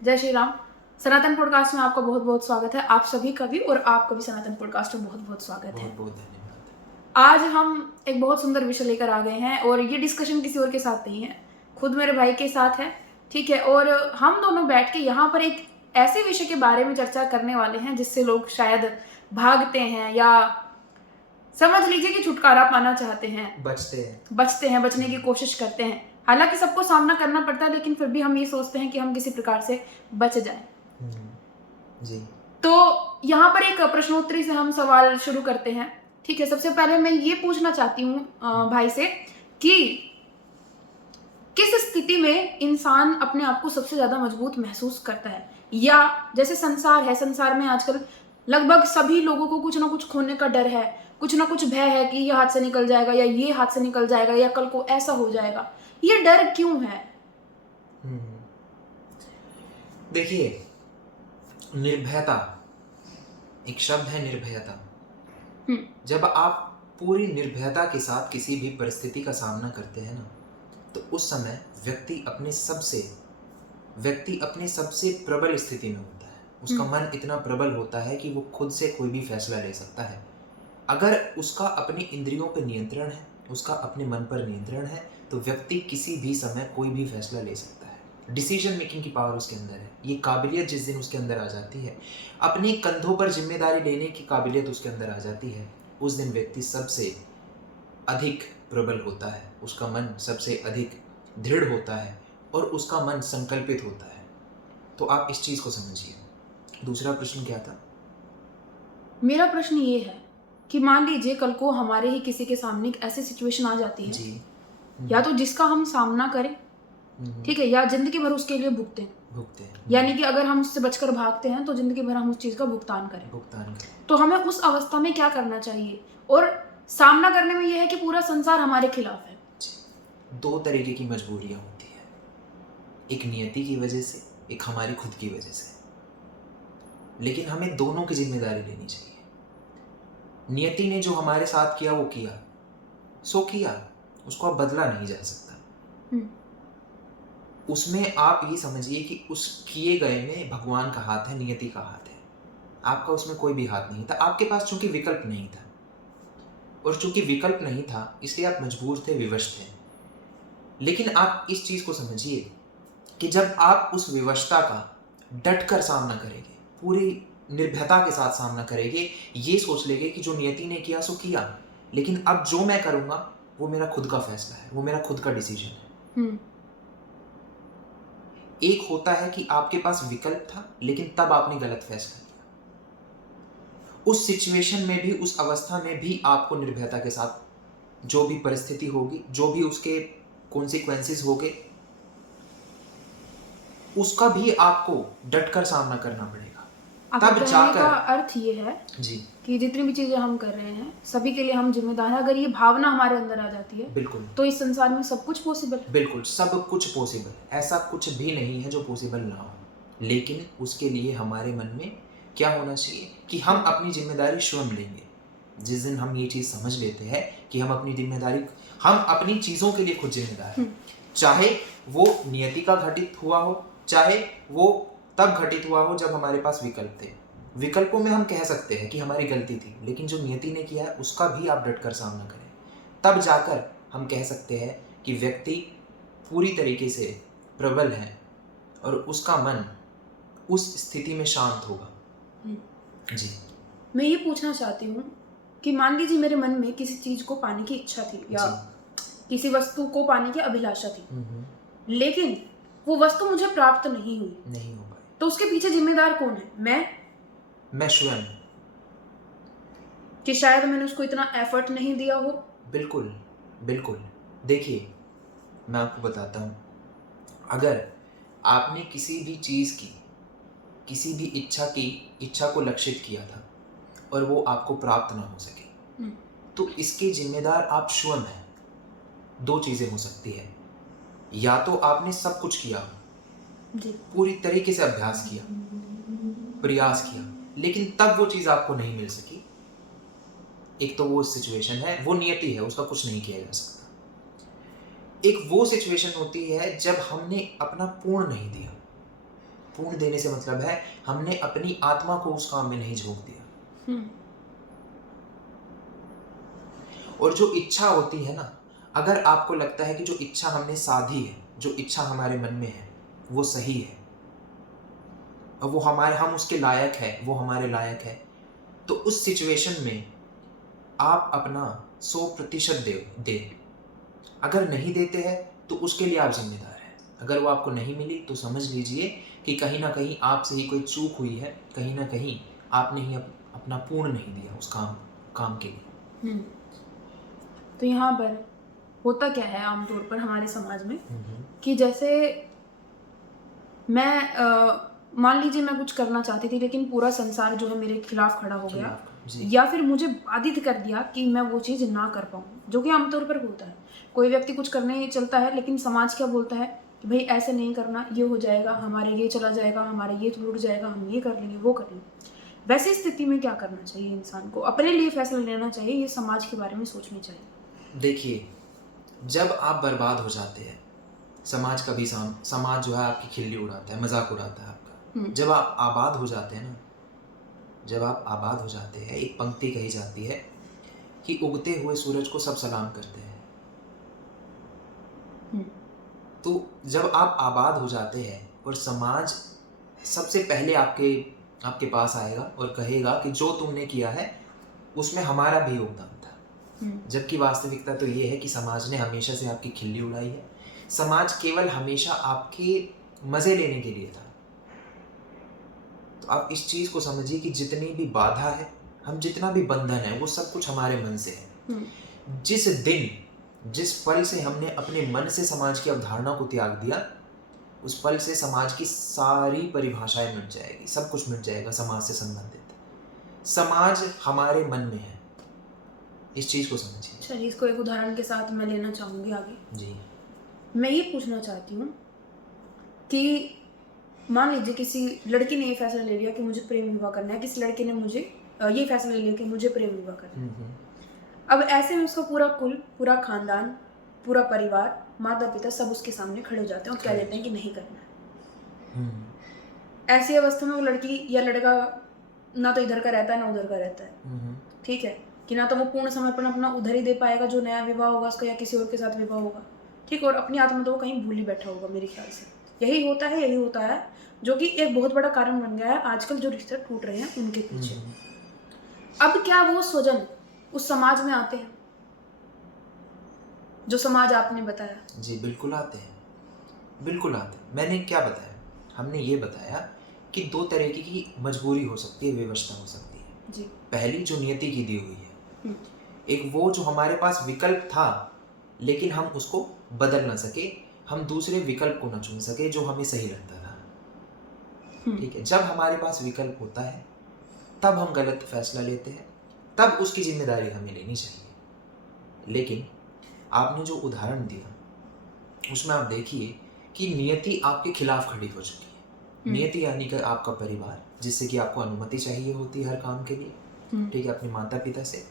जय श्री राम। सनातन पॉडकास्ट में आपका बहुत बहुत स्वागत है। आप सभी का भी और आपका भी सनातन पॉडकास्ट में बहुत बहुत स्वागत है। बहुत बहुत धन्यवाद। आज हम एक बहुत सुंदर विषय लेकर आ गए हैं और ये डिस्कशन किसी और के साथ नहीं है, खुद मेरे भाई के साथ है, ठीक है। और हम दोनों बैठ के यहाँ पर एक ऐसे विषय के बारे में चर्चा करने वाले हैं जिससे लोग शायद भागते हैं या समझ लीजिए कि छुटकारा पाना चाहते हैं, बचने की कोशिश करते हैं। हालांकि सबको सामना करना पड़ता है, लेकिन फिर भी हम ये सोचते हैं कि हम किसी प्रकार से बच जाएं। जी। तो यहाँ पर एक प्रश्नोत्तरी से हम सवाल शुरू करते हैं, ठीक है। सबसे पहले मैं ये पूछना चाहती हूँ भाई से कि किस स्थिति में इंसान अपने आप को सबसे ज्यादा मजबूत महसूस करता है, या जैसे संसार है, संसार में आजकल लगभग सभी लोगों को कुछ ना कुछ खोने का डर है, कुछ ना कुछ भय है कि ये हाथ से निकल जाएगा या ये हाथ से निकल जाएगा या कल को ऐसा हो जाएगा। ये डर क्यों है? देखिए, निर्भयता एक शब्द है, निर्भयता। जब आप पूरी निर्भयता के साथ किसी भी परिस्थिति का सामना करते हैं ना, तो उस समय व्यक्ति अपने सबसे प्रबल स्थिति में होता है। उसका मन इतना प्रबल होता है कि वो खुद से कोई भी फैसला ले सकता है। अगर उसका अपनी इंद्रियों पर नियंत्रण है, उसका अपने मन पर नियंत्रण है, तो व्यक्ति किसी भी समय कोई भी फैसला ले सकता है। डिसीजन मेकिंग की पावर उसके अंदर है। ये काबिलियत जिस दिन उसके अंदर आ जाती है, अपने कंधों पर जिम्मेदारी लेने की काबिलियत उसके अंदर आ जाती है, उस दिन व्यक्ति सबसे अधिक प्रबल होता है। उसका मन सबसे अधिक दृढ़ होता है और उसका मन संकल्पित होता है। तो आप इस चीज को समझिए। दूसरा प्रश्न क्या था? मेरा प्रश्न ये है कि मान लीजिए कल को हमारे ही किसी के सामने एक ऐसी सिचुएशन आ जाती है जी। या तो जिसका हम सामना करें, ठीक है, या जिंदगी भर उसके लिए भुगते हैं। यानी कि अगर हम उससे बचकर भागते हैं तो जिंदगी भर हम उस चीज का भुगतान करें। तो हमें उस अवस्था में क्या करना चाहिए? और सामना करने में यह है कि पूरा संसार हमारे खिलाफ है। दो तरीके की मजबूरियां होती है, एक नियति की वजह से, एक हमारी खुद की वजह से। लेकिन हमें दोनों की जिम्मेदारी लेनी चाहिए। नियति ने जो हमारे साथ किया वो किया, सो किया, उसको अब बदला नहीं जा सकता। उसमें आप ये समझिए कि उस किए गए में भगवान का हाथ है, नियति का हाथ है। आपका उसमें कोई भी हाथ नहीं था। आपके पास चूंकि विकल्प नहीं था, और चूंकि विकल्प नहीं था इसलिए आप मजबूर थे, विवश थे। लेकिन आप इस चीज को समझिए कि जब आप उस विवशता का डटकर सामना करेंगे, पूरी निर्भयता के साथ सामना करेंगे, ये सोच लेंगे कि जो नियति ने किया सो किया, लेकिन अब जो मैं करूंगा वो मेरा खुद का फैसला है, वो मेरा खुद का डिसीजन है। एक होता है कि आपके पास विकल्प था लेकिन तब आपने गलत फैसला किया। उस सिचुएशन में भी, उस अवस्था में भी आपको निर्भयता के साथ जो भी परिस्थिति होगी, जो भी उसके कॉन्सिक्वेंसेस होंगे, उसका भी आपको डटकर सामना करना पड़ेगा। तब जाकर का अर्थ ये है जी कि जितनी भी चीजें हम कर रहे हैं सभी के लिए हम जिम्मेदार हैं। अगर ये भावना हमारे अंदर आ जाती है, बिल्कुल, तो इस संसार में सब कुछ पॉसिबल है। बिल्कुल, सब कुछ पॉसिबल। ऐसा कुछ भी नहीं है जो पॉसिबल ना हो, लेकिन उसके लिए हमारे मन में क्या होना चाहिए कि हम अपनी जिम्मेदारी स्वयं लेंगे। जिस दिन हम ये चीज समझ लेते हैं कि हम अपनी चीजों के लिए खुद जिम्मेदार हैं, चाहे वो नियति का घटित हुआ हो, चाहे वो तब घटित हुआ हो जब हमारे पास विकल्प थे। विकल्पों में हम कह सकते हैं कि हमारी गलती थी, लेकिन जो नियति ने किया है उसका भी आप डटकर सामना करें। तब जाकर हम कह सकते हैं कि व्यक्ति पूरी तरीके से प्रबल है और उसका मन उस स्थिति में शांत होगा। जी। मैं ये पूछना चाहती हूँ कि मान लीजिए मेरे मन में किसी चीज को पाने की इच्छा थी या किसी वस्तु को पाने की अभिलाषा थी, लेकिन वो वस्तु मुझे प्राप्त नहीं हो पाई, तो उसके पीछे जिम्मेदार कौन है? मैं स्वयं, कि शायद मैंने उसको इतना एफर्ट नहीं दिया हो। बिल्कुल बिल्कुल। देखिए, मैं आपको बताता हूँ, अगर आपने किसी भी चीज की, किसी भी इच्छा को लक्षित किया था और वो आपको प्राप्त ना हो सके, तो इसके जिम्मेदार आप स्वयं हैं। दो चीजें हो सकती है, या तो आपने सब कुछ किया जी, पूरी तरीके से अभ्यास किया, प्रयास किया, लेकिन तब वो चीज आपको नहीं मिल सकी। एक तो वो सिचुएशन है, वो नियति है, उसका कुछ नहीं किया जा सकता। एक वो सिचुएशन होती है जब हमने अपना पूर्ण नहीं दिया, पूर्ण देने से मतलब है हमने अपनी आत्मा को उस काम में नहीं झोंक दिया। हम्म, और जो इच्छा होती है ना, अगर आपको लगता है कि जो इच्छा हमने साधी है, जो इच्छा हमारे मन में है, वो सही है और वो हम उसके लायक है, वो हमारे लायक है, तो उस सिचुएशन में आप अपना 100% दे। अगर नहीं देते हैं तो उसके लिए आप जिम्मेदार हैं। अगर वो आपको नहीं मिली तो समझ लीजिए कि कहीं ना कहीं आपसे ही कोई चूक हुई है, कहीं ना कहीं आपने ही अपना पूर्ण नहीं दिया उस काम के लिए। हम्म। तो यहाँ पर होता क्या है आमतौर पर हमारे समाज में कि जैसे मैं मान लीजिए मैं कुछ करना चाहती थी लेकिन पूरा संसार जो है मेरे खिलाफ खड़ा हो गया, जी। या फिर मुझे बाधित कर दिया कि मैं वो चीज़ ना कर पाऊँ, जो कि आमतौर पर होता है। कोई व्यक्ति कुछ करने चलता है लेकिन समाज क्या बोलता है कि भाई ऐसे नहीं करना, ये हो जाएगा, हमारे ये चला जाएगा, हमारा ये टूट जाएगा, हम ये कर लेंगे, वो कर लेंगे। वैसी स्थिति में क्या करना चाहिए इंसान को? अपने लिए फैसला लेना चाहिए, ये समाज के बारे में सोचनी चाहिए? देखिए, जब आप बर्बाद हो जाते हैं, समाज का भी समाज जो है आपकी खिल्ली उड़ाता है, मजाक उड़ाता है आपका। जब आप आबाद हो जाते हैं ना, जब आप आबाद हो जाते हैं, एक पंक्ति कही जाती है कि उगते हुए सूरज को सब सलाम करते हैं। तो जब आप आबाद हो जाते हैं और समाज सबसे पहले आपके पास आएगा और कहेगा कि जो तुमने किया है उसमें हमारा भी योगदान था। जबकि वास्तविकता तो ये है कि समाज ने हमेशा से आपकी खिल्ली उड़ाई है। समाज केवल हमेशा आपके मजे लेने के लिए था। तो आप इस चीज को समझिए कि जितनी भी बाधा है, हम जितना भी बंधन है, वो सब कुछ हमारे मन से है। जिस पल से हमने अपने मन से समाज की अवधारणा को त्याग दिया, उस पल से समाज की सारी परिभाषाएं मिट जाएगी, सब कुछ मिट जाएगा समाज से संबंधित। समाज हमारे मन में है, इस चीज को समझिए। चलिए, इसको एक उदाहरण के साथ मैं लेना चाहूंगी आगे। जी। मैं ये पूछना चाहती हूँ कि मान लीजिए किसी लड़की ने ये फैसला ले लिया कि मुझे प्रेम विवाह करना है, किसी लड़के ने मुझे ये फैसला ले लिया कि मुझे प्रेम विवाह करना है। अब ऐसे में उसका पूरा कुल, पूरा खानदान, पूरा परिवार, माता पिता सब उसके सामने खड़े हो जाते हैं और कह देते हैं कि नहीं करना है। ऐसी अवस्था में वो लड़की या लड़का ना तो इधर का रहता है ना उधर का रहता है। ठीक है कि ना तो वो पूर्ण समर्पण अपना उधर ही दे पाएगा जो नया विवाह होगा उसका, या किसी और के साथ विवाह होगा। ठीक, और अपनी आत्मा तो वो कहीं भूल ही बैठा होगा मेरे ख्याल से। यही होता है जो कि एक बहुत बड़ा कारण बन गया है आजकल जो रिश्ते टूट रहे हैं उनके पीछे। अब क्या वो स्वजन उस समाज में आते हैं जो समाज आपने बताया? जी, बिल्कुल आते हैं, बिल्कुल आते हैं। मैंने क्या बताया? हमने ये बताया कि दो तरीके की मजबूरी हो सकती है, व्यवस्था हो सकती है। जी। पहली जो नियति की दी हुई है, एक वो जो हमारे पास विकल्प था लेकिन हम उसको बदल ना सके, हम दूसरे विकल्प को ना चुन सके जो हमें सही लगता था। ठीक है, जब हमारे पास विकल्प होता है तब हम गलत फैसला लेते हैं, तब उसकी जिम्मेदारी हमें लेनी चाहिए। लेकिन आपने जो उदाहरण दिया उसमें आप देखिए कि नियति आपके खिलाफ खड़ी हो चुकी है। नियति यानी कि आपका परिवार, जिससे कि आपको अनुमति चाहिए होती है हर काम के लिए। ठीक है, अपने माता पिता से,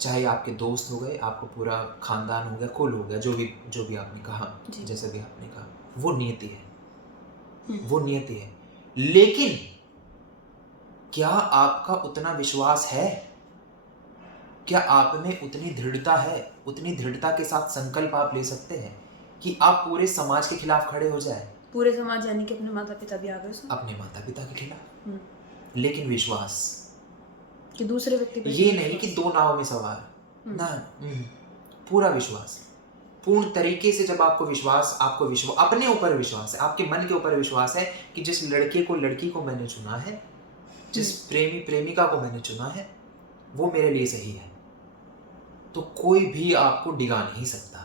चाहे आपके दोस्त हो गए, आपको पूरा खानदान हो गया, कुल हो गया, जो भी आपने कहा, जैसे भी आपने कहा, वो नियति है, वो नियति है। लेकिन क्या आपका उतना विश्वास है? क्या आप में उतनी दृढ़ता है, उतनी दृढ़ता के साथ संकल्प आप ले सकते हैं कि आप पूरे समाज के खिलाफ खड़े हो जाए? पूरे समाज यानी कि अपने माता पिता भी आ गए उसमें? अपने माता पिता के खिलाफ। लेकिन विश्वास कि दूसरे व्यक्ति पे, ये नहीं कि दो नाव में सवार ना, पूरा विश्वास, पूर्ण तरीके से। जब आपको विश्वास अपने ऊपर विश्वास है, आपके मन के ऊपर विश्वास है कि जिस लड़की को मैंने चुना है, जिस प्रेमिका को मैंने चुना है, वो मेरे लिए सही है, तो कोई भी आपको डिगा नहीं सकता।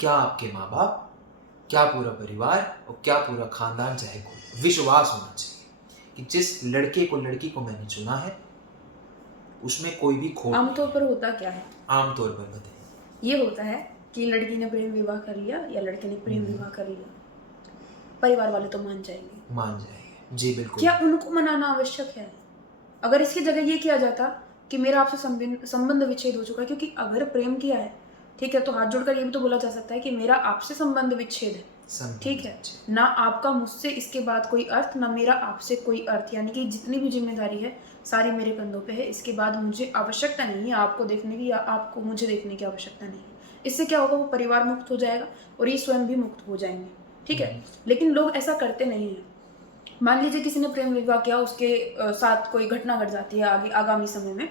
क्या आपके माँ बाप, क्या पूरा परिवार और क्या पूरा खानदान, चाहे कोई, विश्वास होना चाहिए कि जिस लड़की को मैंने चुना है उसमें कोई भी खोट। आमतौर पर होता क्या है? आमतौर पर बताइए। ये होता है कि लड़की ने प्रेम विवाह कर लिया या लड़के ने प्रेम विवाह कर लिया, परिवार वाले तो मान जाएंगे। जी बिल्कुल। क्या उनको मनाना आवश्यक है? अगर इसकी जगह ये किया जाता कि मेरा आपसे संबंध विच्छेद हो चुका है, क्योंकि अगर प्रेम किया है, ठीक है, तो हाथ जोड़कर ये भी तो बोला जा सकता है कि मेरा आपसे संबंध विच्छेद है, ठीक है, ना आपका मुझसे इसके बाद कोई अर्थ, ना मेरा आपसे कोई अर्थ, यानी कि जितनी भी जिम्मेदारी है सारी मेरे कंधों पे है। इसके बाद मुझे आवश्यकता नहीं है आपको देखने की या आपको मुझे देखने की आवश्यकता नहीं है। इससे क्या होगा, वो परिवार मुक्त हो जाएगा और ये स्वयं भी मुक्त हो जाएंगे। ठीक है, लेकिन लोग ऐसा करते नहीं हैं। मान लीजिए किसी ने प्रेम विवाह किया, उसके साथ कोई घटना घट जाती है आगे आगामी समय में,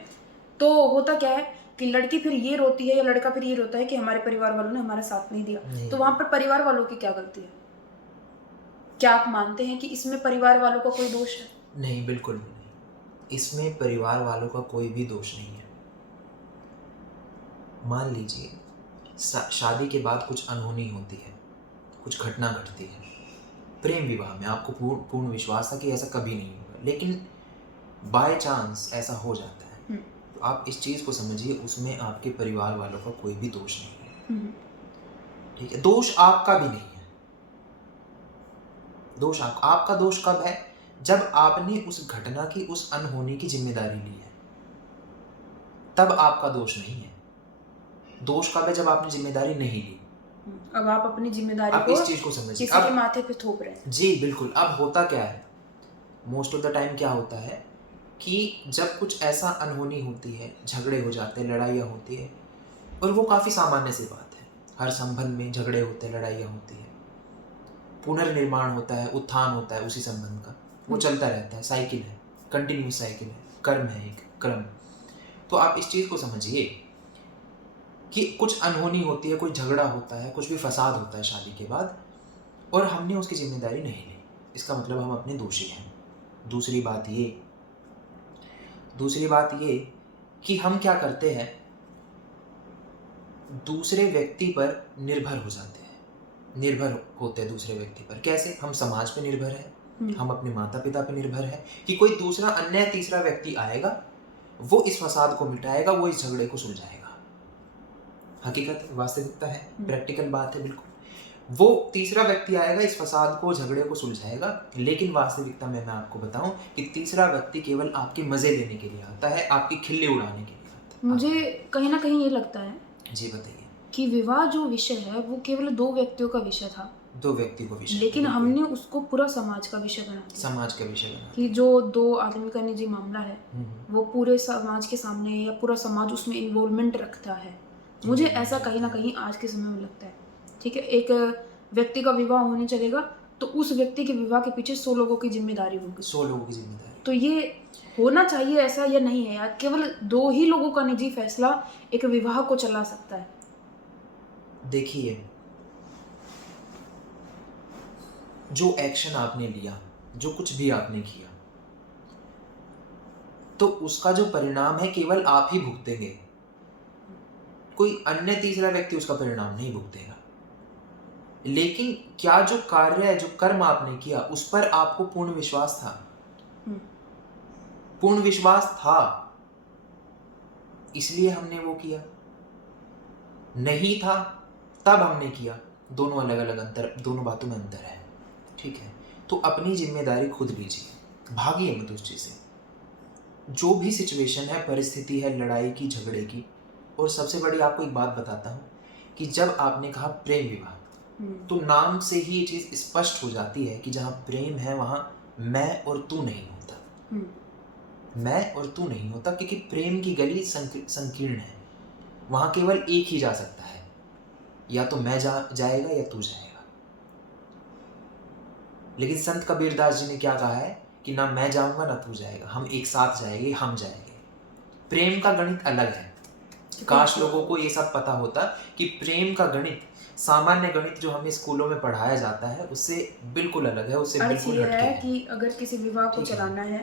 तो होता क्या है कि लड़की फिर ये रोती है या लड़का फिर ये रोता है कि हमारे परिवार वालों ने हमारा साथ नहीं दिया। तो वहां पर परिवार वालों की क्या गलती है? क्या आप मानते हैं कि इसमें परिवार वालों का कोई दोष है? नहीं, बिल्कुल भी नहीं। इसमें परिवार वालों का कोई भी दोष नहीं है। मान लीजिए शादी के बाद कुछ अनहोनी होती है, कुछ घटना घटती है। प्रेम विवाह में आपको पूर्ण विश्वास था कि ऐसा कभी नहीं होगा, लेकिन बाय चांस ऐसा हो जाता है। तो आप इस चीज़ को समझिए, उसमें आपके परिवार वालों का कोई भी दोष नहीं है। ठीक है, दोष आपका भी नहीं है। दोष आपका दोष कब है? जब आपने उस घटना की, उस अनहोनी की जिम्मेदारी ली है, तब आपका दोष नहीं है। दोष कब है? जब आपने जिम्मेदारी नहीं ली। अब आप अपनी जिम्मेदारी आप को इस चीज को समझिए, किसी के माथे पे थोप रहे हैं। जी बिल्कुल। अब होता क्या है, मोस्ट ऑफ द टाइम क्या होता है कि जब कुछ ऐसा अनहोनी होती है, झगड़े हो जाते हैं, लड़ाइयाँ होती है, और वो काफ़ी सामान्य सी बात है। हर संबंध में झगड़े होते हैं, लड़ाइयाँ होती है, पुनर्निर्माण होता है, उत्थान होता है उसी संबंध का, वो चलता रहता है, साइकिल है, कंटिन्यूस साइकिल है, कर्म है, एक क्रम। तो आप इस चीज़ को समझिए कि कुछ अनहोनी होती है, कोई झगड़ा होता है, कुछ भी फसाद होता है शादी के बाद, और हमने उसकी जिम्मेदारी नहीं ली, इसका मतलब हम अपने दोषी हैं। दूसरी बात ये कि हम क्या करते हैं, दूसरे व्यक्ति पर निर्भर हो जाते हैं, निर्भर होते हैं दूसरे व्यक्ति पर। कैसे? हम समाज पे निर्भर हैं, हम अपने माता पिता पे निर्भर हैं कि कोई दूसरा अन्य तीसरा व्यक्ति आएगा, वो इस फसाद को मिटाएगा, वो इस झगड़े को सुलझाएगा। हकीकत है, वास्तविकता है, प्रैक्टिकल बात है बिल्कुल। वो तीसरा व्यक्ति आएगा, इस फसाद को, झगड़े को सुलझाएगा। लेकिन वास्तविकता में मैं आपको बताऊं कि तीसरा व्यक्ति केवल आपके मजे लेने के लिए आता है, आपकी खिल्ली उड़ाने के लिए आता है। मुझे कहीं ना कहीं ये लगता है, जी बताइए, कि विवाह जो विषय है वो केवल दो व्यक्तियों का विषय था, दो व्यक्ति को विषय, लेकिन हमने उसको पूरा समाज का विषय बना दिया। समाज का विषय बना कि जो दो आदमी का निजी मामला है वो पूरे समाज के सामने, या पूरा समाज उसमें इन्वॉल्वमेंट रखता है। मुझे ऐसा कहीं ना कहीं आज के समय में लगता है। ठीक है, एक व्यक्ति का विवाह होने चलेगा तो उस व्यक्ति के विवाह के पीछे 100 लोगों की जिम्मेदारी होगी। 100 लोगों की जिम्मेदारी। तो ये होना चाहिए ऐसा या नहीं है यार? केवल दो ही लोगों का निजी फैसला एक विवाह को चला सकता है। देखिए, जो एक्शन आपने लिया, जो कुछ भी आपने किया, तो उसका जो परिणाम है केवल आप ही भुगतेंगे, कोई अन्य तीसरा व्यक्ति उसका परिणाम नहीं भुगतेगा। लेकिन क्या जो कार्य है, जो कर्म आपने किया, उस पर आपको पूर्ण विश्वास था? पूर्ण विश्वास था, इसलिए हमने वो किया। नहीं था तब हमने किया। दोनों अलग अलग अंतर, दोनों बातों में अंतर है। ठीक है, तो अपनी जिम्मेदारी खुद लीजिए, भागिए मत उस चीज से। जो भी सिचुएशन है, परिस्थिति है, लड़ाई की, झगड़े की। और सबसे बड़ी आपको एक बात बताता हूँ कि जब आपने कहा प्रेम विवाह, तो नाम से ही ये चीज स्पष्ट हो जाती है कि जहाँ प्रेम है वहां मैं और तू नहीं होता। मैं और तू नहीं होता, क्योंकि प्रेम की गली संकीर्ण है, वहां केवल एक ही जा सकता है, या तो मैं जाएगा या तू जाएगा। लेकिन संत कबीरदास जी ने क्या कहा है कि ना मैं जाऊंगा ना तू जाएगा, हम एक साथ जाएंगे, हम जाएंगे। प्रेम का गणित अलग है। काश लोगों को ये सब पता होता कि प्रेम का गणित, सामान्य गणित जो हमें स्कूलों में पढ़ाया जाता है, उससे बिल्कुल अलग है, उससे बिल्कुल हटके है। कि अगर किसी विवाह को चलाना है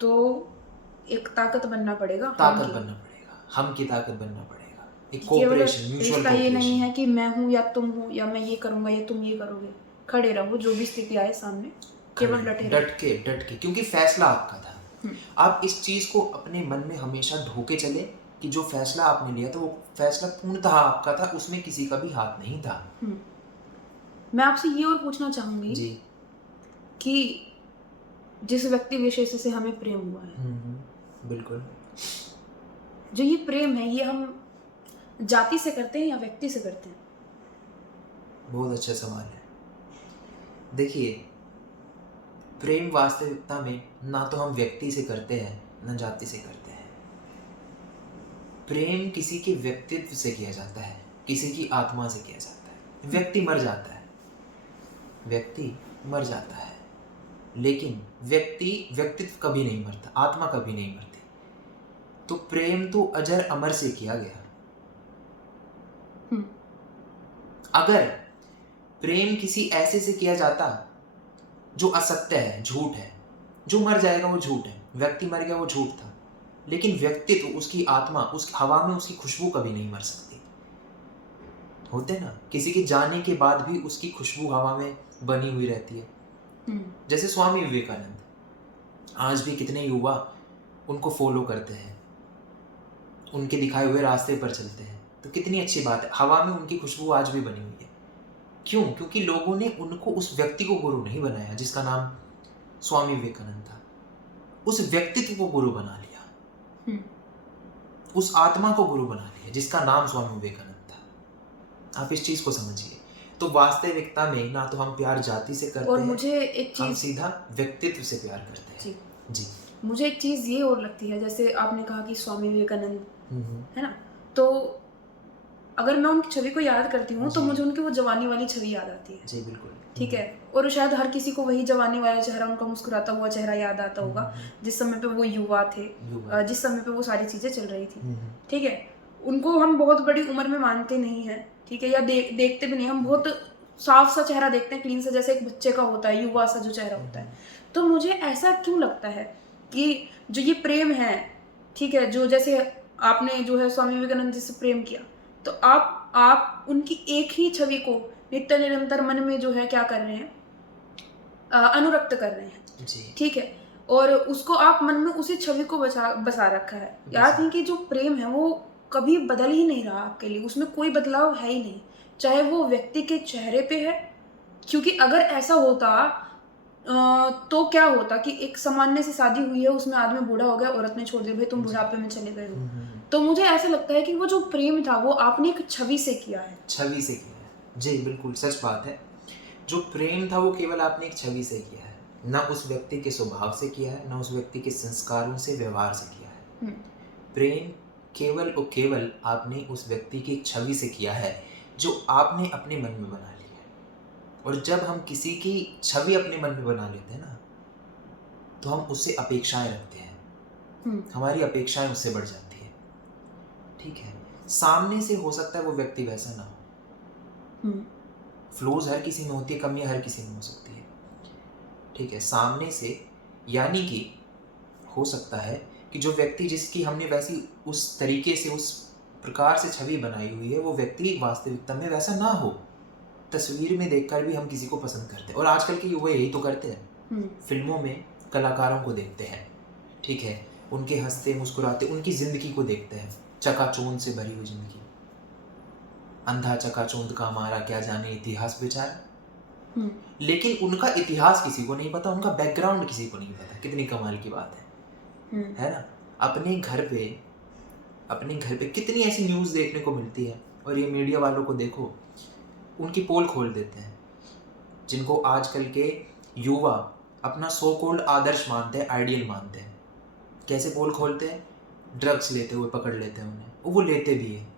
तो एक ताकत बनना पड़ेगा, हम की ताकत बनना पड़ेगा, एक कोऑपरेशन, म्यूचुअल कोऑपरेशन। ये नहीं है कि मैं हूँ या तुम हो, या मैं ये करूंगा या तुम ये करोगे। खड़े रहो, जो भी स्थिति आए सामने, केवल डट के, क्योंकि फैसला आपका था। आप इस चीज को अपने मन में हमेशा ढोके चले कि जो फैसला आपने लिया था वो फैसला पूर्णतः आपका था, उसमें किसी का भी हाथ नहीं था। मैं आपसे ये और पूछना चाहूंगी जी कि जिस व्यक्ति विशेष से हमें प्रेम हुआ है, बिल्कुल, जो ये प्रेम है, ये हम जाति से करते हैं या व्यक्ति से करते हैं? बहुत अच्छा सवाल है। देखिए, प्रेम वास्तविकता में ना तो हम व्यक्ति से करते हैं ना जाति से करते हैं। प्रेम किसी के व्यक्तित्व से किया जाता है, किसी की आत्मा से किया जाता है। व्यक्ति मर जाता है, व्यक्ति मर जाता है, लेकिन व्यक्तित्व कभी नहीं मरता, आत्मा कभी नहीं मरती। तो प्रेम तो अजर अमर से किया गया। अगर प्रेम किसी ऐसे से किया जाता जो असत्य है, झूठ है, जो मर जाएगा वो झूठ है, व्यक्ति मर गया वो झूठ था, लेकिन व्यक्तित्व, उसकी आत्मा, उस हवा में उसकी खुशबू कभी नहीं मर सकती। होते ना, किसी के जाने के बाद भी उसकी खुशबू हवा में बनी हुई रहती है। जैसे स्वामी विवेकानंद, आज भी कितने युवा उनको फॉलो करते हैं, उनके दिखाए हुए रास्ते पर चलते हैं, तो कितनी अच्छी बात है, हवा में उनकी खुशबू आज भी बनी हुई है। क्यों? क्योंकि लोगों ने उनको, उस व्यक्ति को गुरु नहीं बनाया जिसका नाम स्वामी विवेकानंद था, उस व्यक्तित्व को गुरु बना लिया, उस आत्मा को गुरु बना लिया जिसका नाम स्वामी विवेकानंद था। आप इस चीज को समझिए। तो वास्तविकता में ना तो हम प्यार जाति से करते और हैं, मुझे एक हम चीज सीधा व्यक्तित्व से प्यार करते हैं। जी जी। मुझे एक चीज ये और लगती है, जैसे आपने कहा कि स्वामी विवेकानंद है ना, तो अगर मैं उनकी छवि को याद करती हूँ तो जी। मुझे उनकी वो जवानी वाली छवि याद आती है। जी बिल्कुल। ठीक है, और शायद हर किसी को वही जवानी वाला चेहरा, उनका मुस्कुराता हुआ चेहरा याद आता होगा, जिस समय पे वो युवा थे, जिस समय पे वो सारी चीजें चल रही थी। ठीक है, उनको हम बहुत बड़ी उम्र में मानते नहीं हैं, ठीक है, या देखते भी नहीं, हम बहुत साफ सा चेहरा देखते हैं, क्लीन सा, जैसे एक बच्चे का होता है, युवा सा जो चेहरा होता है। तो मुझे ऐसा क्यों लगता है कि जो ये प्रेम है, ठीक है, जो जैसे आपने जो है स्वामी विवेकानंद जी से प्रेम किया, तो आप उनकी एक ही छवि को नित्य निरंतर मन में जो है क्या कर रहे हैं, अनुरक्त कर रहे हैं। ठीक है, और उसको आप मन में उसी छवि को बसा रखा है। याद है कि जो प्रेम है वो कभी बदल ही नहीं रहा आपके लिए, उसमें कोई बदलाव है ही नहीं, चाहे वो व्यक्ति के चेहरे पे है। क्योंकि अगर ऐसा होता तो क्या होता कि एक सामान्य से शादी हुई है, उसमें आदमी बूढ़ा हो गया, औरत ने छोड़ दिया, भाई तुम बुढ़ापे में चले गए हो। तो मुझे ऐसा लगता है कि वो जो प्रेम था वो आपने एक छवि से किया है। छवि से किया है, जी बिल्कुल सच बात है। जो प्रेम था वो केवल आपने एक छवि से किया है, ना उस व्यक्ति के स्वभाव से किया है, ना उस व्यक्ति के संस्कारों से, व्यवहार से किया है। प्रेम केवल और केवल आपने उस व्यक्ति की एक छवि से किया है जो आपने अपने मन में बना लिया है। और जब हम किसी की छवि अपने मन में बना लेते हैं ना, तो हम उससे अपेक्षाएं रखते हैं, हमारी अपेक्षाएं उससे बढ़ जाती है। ठीक है, सामने से हो सकता है वो व्यक्ति वैसा ना हो, फ्लोज हर किसी में होती है, कमियां हर किसी में हो सकती है। ठीक है, सामने से यानी कि हो सकता है कि जो व्यक्ति जिसकी हमने वैसी उस तरीके से, उस प्रकार से छवि बनाई हुई है, वो व्यक्ति वास्तविकता में वैसा ना हो। तस्वीर में देखकर भी हम किसी को पसंद करते हैं, और आजकल के युवा यही तो करते हैं। फिल्मों में कलाकारों को देखते हैं, ठीक है, उनके हंसते मुस्कुराते, उनकी जिंदगी को देखते हैं, चकाचौंध से भरी हुई जिंदगी। अंधा चकाचौंध का हमारा क्या जाने इतिहास बेचारा। लेकिन उनका इतिहास किसी को नहीं पता, उनका बैकग्राउंड किसी को नहीं पता। कितनी कमाल की बात है ना। अपने घर पे कितनी ऐसी न्यूज़ देखने को मिलती है, और ये मीडिया वालों को देखो, उनकी पोल खोल देते हैं, जिनको आजकल के युवा अपना सो कॉल्ड आदर्श मानते हैं, आइडियल मानते हैं। कैसे पोल खोलते हैं? ड्रग्स लेते हुए पकड़ लेते हैं उन्हें, वो लेते भी हैं,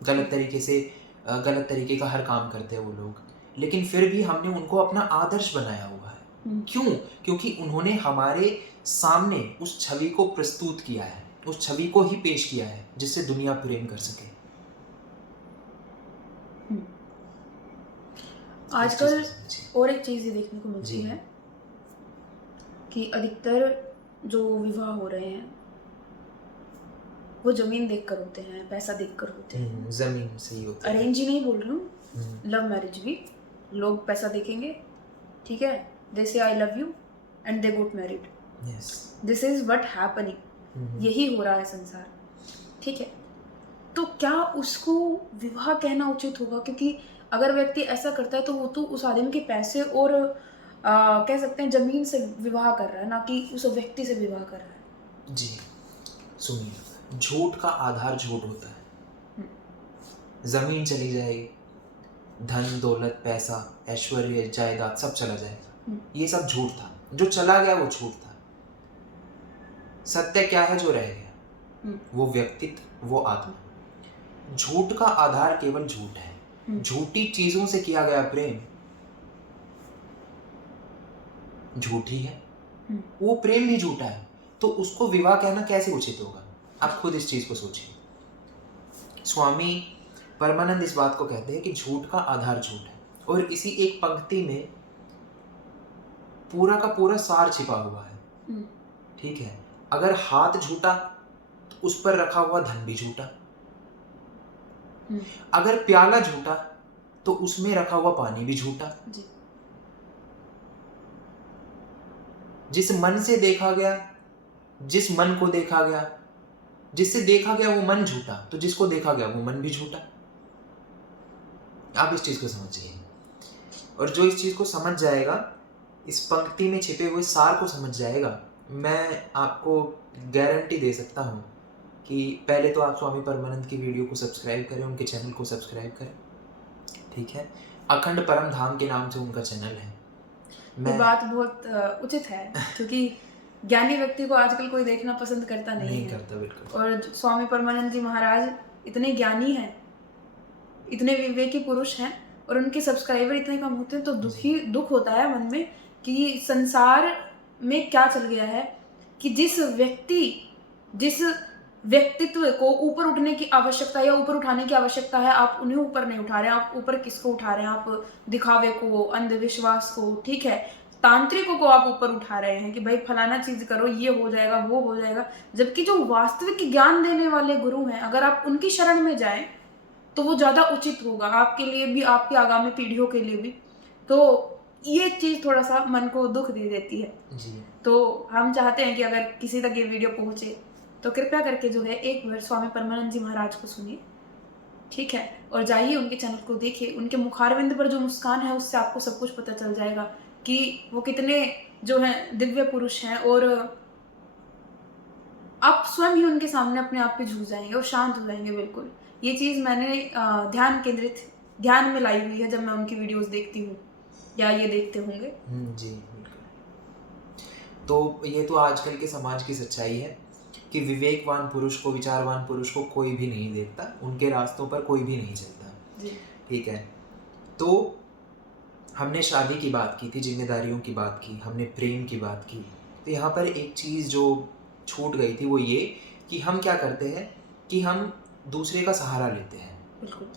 गलत तरीके का हर काम करते हैं वो लोग, लेकिन फिर भी हमने उनको अपना आदर्श बनाया हुआ है। क्यों? क्योंकि उन्होंने हमारे सामने उस छवि को प्रस्तुत किया है, उस छवि को ही पेश किया है जिससे दुनिया प्रेम कर सके। आजकल और एक चीज़ ये देखने को मिलती है कि अधिकतर जो विवाह हो रहे हैं वो जमीन देखकर होते हैं, पैसा देखकर होते हैं। जमीन से ही होता है। अरेंज ही नहीं बोल रही हूँ, लव मैरिज भी लोग पैसा देखेंगे, ठीक है, दे से I love you and they goat married. This is what happening, यही हो रहा है संसार। ठीक है, तो क्या उसको विवाह कहना उचित होगा? क्योंकि अगर व्यक्ति ऐसा करता है तो वो तो उस आदमी के पैसे और कह सकते हैं जमीन से विवाह कर रहा है, ना कि उस व्यक्ति से विवाह कर रहा है। जी सुनिए, झूठ का आधार झूठ होता है। जमीन चली जाएगी, धन दौलत पैसा ऐश्वर्य जायदाद सब चला जाएगा, ये सब झूठ था। जो चला गया वो झूठ था। सत्य क्या है जो रह गया? वो व्यक्तित्व, वो आत्मा। झूठ का आधार केवल झूठ है। झूठी चीजों से किया गया प्रेम झूठी है, वो प्रेम भी झूठा है, तो उसको विवाह कहना कैसे उचित होगा? आप खुद इस चीज को सोचिए। स्वामी परमानंद इस बात को कहते हैं कि झूठ का आधार झूठ है, और इसी एक पंक्ति में पूरा का पूरा सार छिपा हुआ है। ठीक है, अगर हाथ झूठा तो उस पर रखा हुआ धन भी झूठा, अगर प्याला झूठा तो उसमें रखा हुआ पानी भी झूठा। जिस मन से देखा गया, जिस मन को देखा गया, जिससे देखा गया वो मन झूठा, तो जिसको देखा गया वो मन भी झूठा। आप इस चीज को समझिए, और जो इस चीज को समझ जाएगा, इस पंक्ति में छिपे हुए सार को समझ जाएगा, मैं आपको गारंटी दे सकता हूँ कि पहले तो आप स्वामी परमानंद की वीडियो को सब्सक्राइब करें, उनके चैनल को सब्सक्राइब करें। ठीक है, अखंड परम धाम के नाम से उनका चैनल है। ये बात बहुत उचित है, क्योंकि ज्ञानी व्यक्ति को आजकल कोई देखना पसंद करता नहीं है। करता, बिल्कुल। और स्वामी परमानंद जी महाराज इतने ज्ञानी हैं, इतने विवेकी पुरुष हैं, और उनके सब्सक्राइबर इतने कम होते हैं, तो दुख होता है मन में कि संसार में क्या चल गया है, कि जिस व्यक्तित्व को ऊपर उठने की आवश्यकता या ऊपर उठाने की आवश्यकता है, आप उन्हें ऊपर नहीं उठा रहे हैं। आप ऊपर किसको उठा रहे हैं? आप दिखावे को, अंधविश्वास को, ठीक है, तांत्रिकों को आप ऊपर उठा रहे हैं कि भाई फलाना चीज करो, ये हो जाएगा, वो हो जाएगा। जबकि जो वास्तविक ज्ञान देने वाले गुरु हैं, अगर आप उनकी शरण में जाएं तो वो ज्यादा उचित होगा आपके लिए भी, आपकी आगामी पीढ़ियों के लिए भी। तो ये चीज थोड़ा सा मन को दुख दे देती है जी। तो हम चाहते हैं कि अगर किसी तक ये वीडियो पहुंचे तो कृपया करके जो है एक बार स्वामी परमानंद जी महाराज को सुनिए, ठीक है, और जाइए उनके चैनल को देखिए। उनके मुखारविंद पर जो मुस्कान है उससे आपको सब कुछ पता चल जाएगा कि वो कितने जो हैं दिव्य पुरुष हैं, और आप स्वयं ही उनके सामने अपने आप पे झुक जाएंगे और शांत हो जाएंगे। बिल्कुल, ये चीज़ मैंने ध्यान में लाई हुई है जब मैं उनकी वीडियोस देखती हूँ, या ये देखते होंगे। जी बिल्कुल। तो ये तो आजकल के समाज की सच्चाई है कि विवेकवान पुरुष को, विचारवान पुरुष को कोई भी नहीं देखता, उनके रास्तों पर कोई भी नहीं चलता। ठीक है, तो हमने शादी की बात की थी, जिम्मेदारियों की बात की, हमने प्रेम की बात की। तो यहाँ पर एक चीज़ जो छूट गई थी वो ये कि हम क्या करते हैं कि हम दूसरे का सहारा लेते हैं।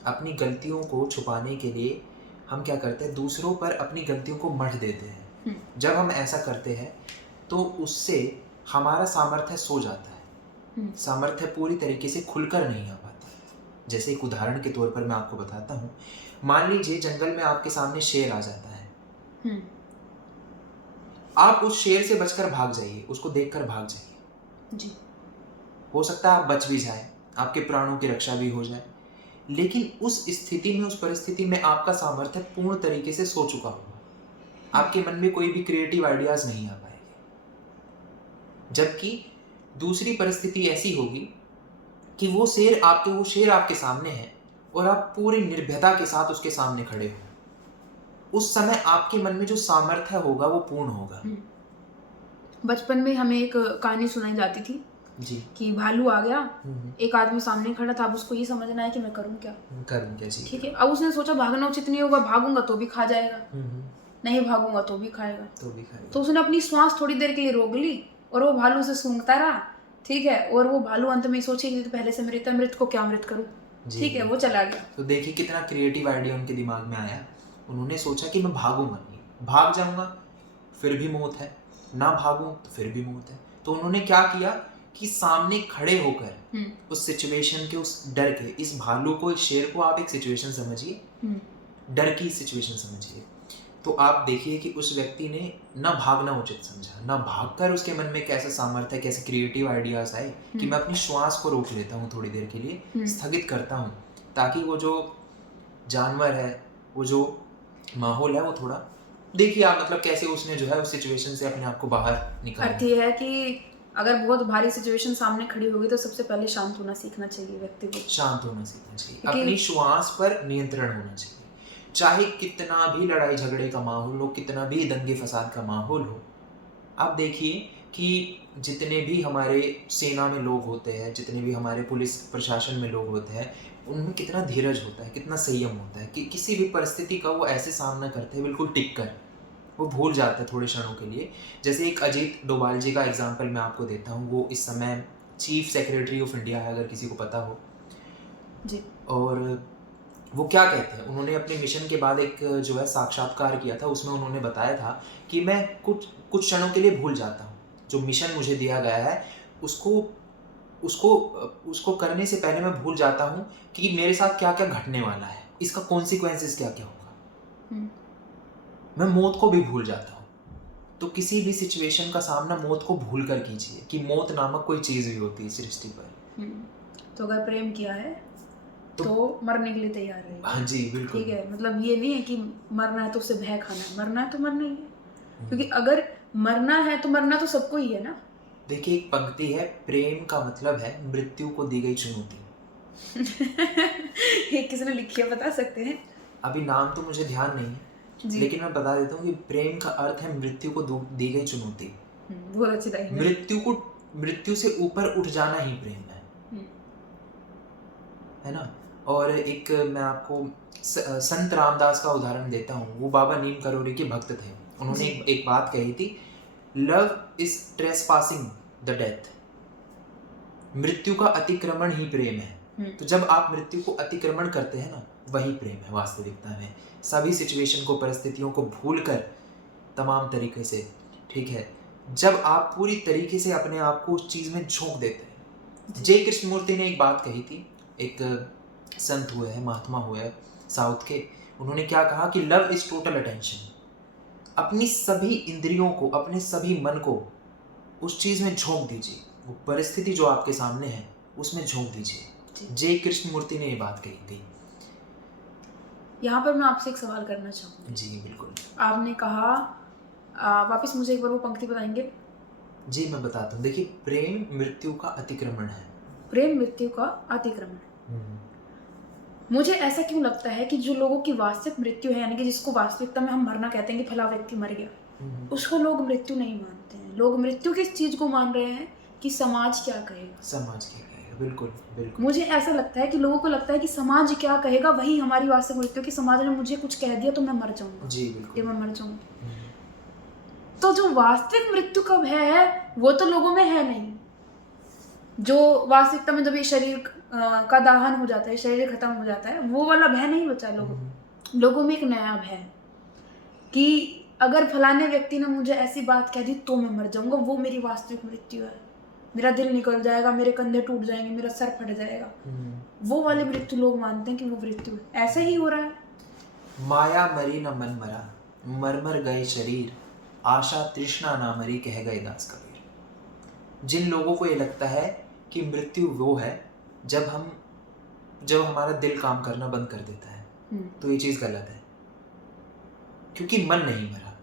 अपनी गलतियों को छुपाने के लिए हम क्या करते हैं, दूसरों पर अपनी गलतियों को मढ़ देते हैं। जब हम ऐसा करते हैं तो उससे हमारा सामर्थ्य सो जाता है, सामर्थ्य पूरी तरीके से खुलकर नहीं आ पाता। जैसे एक उदाहरण के तौर पर मैं आपको बताता हूँ। मान लीजिए जंगल में आपके सामने शेर आ जाता है, आप उस शेर से बचकर भाग जाइए, उसको देखकर भाग जाइए जी। हो सकता है आप बच भी जाए, आपके प्राणों की रक्षा भी हो जाए, लेकिन उस स्थिति में, उस परिस्थिति में आपका सामर्थ्य पूर्ण तरीके से सो चुका होगा। आपके मन में कोई भी क्रिएटिव आइडियाज नहीं आ पाएंगे। जबकि दूसरी परिस्थिति ऐसी होगी कि वो शेर आपके सामने है और आप पूरी निर्भयता के साथ उसके सामने खड़े हो। उस समय आपके मन में जो सामर्थ्य होगा वो पूर्ण होगा। बचपन में हमें एक कहानी सुनाई जाती थी जी, कि भालू आ गया, एक आदमी सामने खड़ा था, अब उसको ये समझना है कि मैं करूं क्या जी। ठीक है, अब उसने सोचा भागना उचित नहीं होगा, भागूंगा तो भी खा जाएगा, नहीं भागूंगा तो भी खाएगा। तो उसने अपनी श्वास थोड़ी देर के लिए रोक ली और वो भालू से सूंघता रहा। ठीक है, और वो भालू अंत में सोचे कि तो पहले से मृत है, मृत को क्या मृत करूं। ठीक है, वो चला गया। तो देखिए कितना क्रिएटिव आइडिया उनके दिमाग में आया। उन्होंने सोचा कि मैं भागूंगा नहीं, भाग जाऊंगा फिर भी मौत है, ना भागूं तो फिर भी मौत है। तो उन्होंने क्या किया कि सामने खड़े होकर उस सिचुएशन के, उस डर के, इस भालू को, इस शेर को आप एक सिचुएशन समझिए, डर की सिचुएशन समझिए। तो आप देखिए कि उस व्यक्ति ने ना भागना उचित समझा, ना भागकर उसके मन में कैसा सामर्थ्य, कैसे क्रिएटिव आइडियाज आए कि मैं अपनी श्वास को रोक लेता हूँ थोड़ी देर के लिए, स्थगित करता हूँ, ताकि वो जो जानवर है, वो जो माहौल है, वो थोड़ा देखिए आप, मतलब कैसे उसने जो है उस सिचुएशन से अपने आप को बाहर निकाला। अर्थ ये है कि अगर बहुत भारी सिचुएशन सामने खड़ी होगी तो सबसे पहले शांत होना सीखना चाहिए व्यक्ति को। शांत होना सीखना चाहिए, अपनी श्वास पर नियंत्रण होना चाहिए। चाहे कितना भी लड़ाई झगड़े का माहौल हो, कितना भी दंगे फसाद का माहौल हो, आप देखिए कि जितने भी हमारे सेना में लोग होते हैं, जितने भी हमारे पुलिस प्रशासन में लोग होते हैं, उनमें कितना धीरज होता है, कितना संयम होता है कि किसी भी परिस्थिति का वो ऐसे सामना करते हैं बिल्कुल टिक कर, वो भूल जाते हैं थोड़े क्षणों के लिए। जैसे एक अजीत डोभाल जी का एग्जाम्पल मैं आपको देता हूँ, वो इस समय चीफ सेक्रेटरी ऑफ इंडिया है, अगर किसी को पता हो। जी। और वो क्या कहते हैं, उन्होंने अपने मिशन के बाद एक जो है साक्षात्कार किया था, उसमें उन्होंने बताया था कि मैं कुछ कुछ क्षणों के लिए भूल जाता हूँ जो मिशन मुझे दिया गया है, उसको उसको उसको करने से पहले मैं भूल जाता हूँ कि मेरे साथ क्या क्या घटने वाला है, इसका कॉन्सिक्वेंसेस क्या क्या होगा। मैं मौत को भी भूल जाता हूँ। तो किसी भी सिचुएशन का सामना मौत को भूल कर कीजिए कि मौत नामक कोई चीज़ भी होती है इस सृष्टि पर। तो अगर प्रेम किया है तो मरने के लिए तैयार रहिए। हाँ जी, बिल्कुल। ठीक है, मतलब ये नहीं है कि मरना है तो उससे भय खाना है, मरना है तो मरना ही है। क्योंकि अगर मरना है तो मरना तो सबको ही है ना। देखिए, एक पंक्ति है, प्रेम का मतलब है मृत्यु को दी गई चुनौती। ये किसने लिखी है, बता सकते हैं? अभी नाम तो मुझे ध्यान नहीं है, लेकिन मैं बता देता हूँ कि प्रेम का अर्थ है मृत्यु को दी गई चुनौती। बहुत अच्छी लाइन है। मृत्यु से ऊपर उठ जाना ही प्रेम है ना। और एक मैं आपको संत रामदास का उदाहरण देता हूँ। वो बाबा नीम करोड़ी के भक्त थे। उन्होंने एक बात कही थी, love is trespassing the death. मृत्यु का अतिक्रमण ही प्रेम है। तो जब आप मृत्यु को अतिक्रमण करते हैं ना, वही प्रेम है वास्तविकता में। सभी सिचुएशन को, परिस्थितियों को भूलकर तमाम तरीके से, ठीक है, जब आप पूरी तरीके से अपने आप को उस चीज़ में झोंक देते हैं। जय कृष्णमूर्ति ने एक बात कही थी, एक संत हुए हैं, महात्मा हुए हैं साउथ के, उन्होंने क्या कहा कि लव इज टोटल अटेंशन। अपनी सभी इंद्रियों को, अपने सभी मन को उस चीज़ में झोंक दीजिए, वो परिस्थिति जो आपके सामने है उसमें झोंक दीजिए। जय कृष्णमूर्ति ने ये बात कही थी। यहाँ पर मैं आपसे एक सवाल करना चाहूँगी। जी बिल्कुल। आपने कहा, वापस मुझे एक बार वो पंक्ति बताएंगे? जी मैं बताता हूँ। देखिए, प्रेम मृत्यु का अतिक्रमण है। प्रेम मृत्यु का अतिक्रमण। मुझे ऐसा क्यों लगता है कि जो लोगों की वास्तविक मृत्यु है, यानी कि जिसको वास्तविकता में हम मरना कहते हैं कि फला व्यक्ति मर गया, उसको लोग मृत्यु नहीं मानते हैं। लोग मृत्यु किस चीज को मान रहे हैं कि समाज क्या कहेगा। समाज क्या कहेगा, बिल्कुल बिल्कुल। मुझे ऐसा लगता है कि लोगों को लगता है कि समाज क्या कहेगा वही हमारी वास्तविक मृत्यु, कि समाज ने मुझे कुछ कह दिया तो मैं मर जाऊंगा। जी बिल्कुल, ये मैं मर जाऊंगी। तो जो वास्तविक मृत्यु कब है वो तो लोगों में है नहीं। जो वास्तविकता में जब ये शरीर का दाहन हो जाता है, शरीर खत्म हो जाता है, वो वाला भय नहीं बचा लोगों में। एक नया भय कि अगर फलाने व्यक्ति ने मुझे ऐसी बात कह दी तो मैं मर जाऊंगा, वो मेरी वास्तविक मृत्यु है। मेरा दिल निकल जाएगा, मेरे कंधे टूट जाएंगे, मेरा सर फट जाएगा। वो वाली मृत्यु लोग मानते हैं कि वो मृत्यु है। ऐसे ही हो रहा है। माया मरी न मन मरा, मर मर गए शरीर, आशा तृष्णा ना मरी, कह गए दास कबीर। जिन लोगों को ये लगता है कि मृत्यु वो है जब हमारा दिल काम करना बंद कर देता है, तो ये चीज़ गलत है। क्योंकि मन नहीं मरा,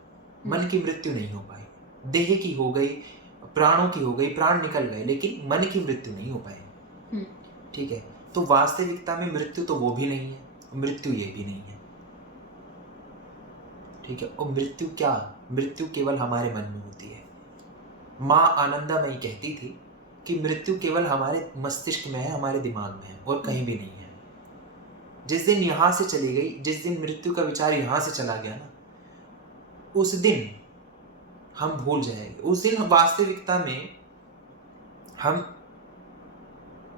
मन की मृत्यु नहीं हो पाई। देह की हो गई, प्राणों की हो गई, प्राण निकल गए, लेकिन मन की मृत्यु नहीं हो पाई। ठीक है, तो वास्तविकता में मृत्यु तो वो भी नहीं है, मृत्यु ये भी नहीं है। ठीक है, और मृत्यु क्या? मृत्यु केवल हमारे मन में होती है। माँ आनंदामयी कहती थी कि मृत्यु केवल हमारे मस्तिष्क में है, हमारे दिमाग में है, और कहीं भी नहीं है। जिस दिन यहाँ से चली गई, जिस दिन मृत्यु का विचार यहाँ से चला गया ना, उस दिन हम भूल जाएंगे। उस दिन वास्तविकता में हम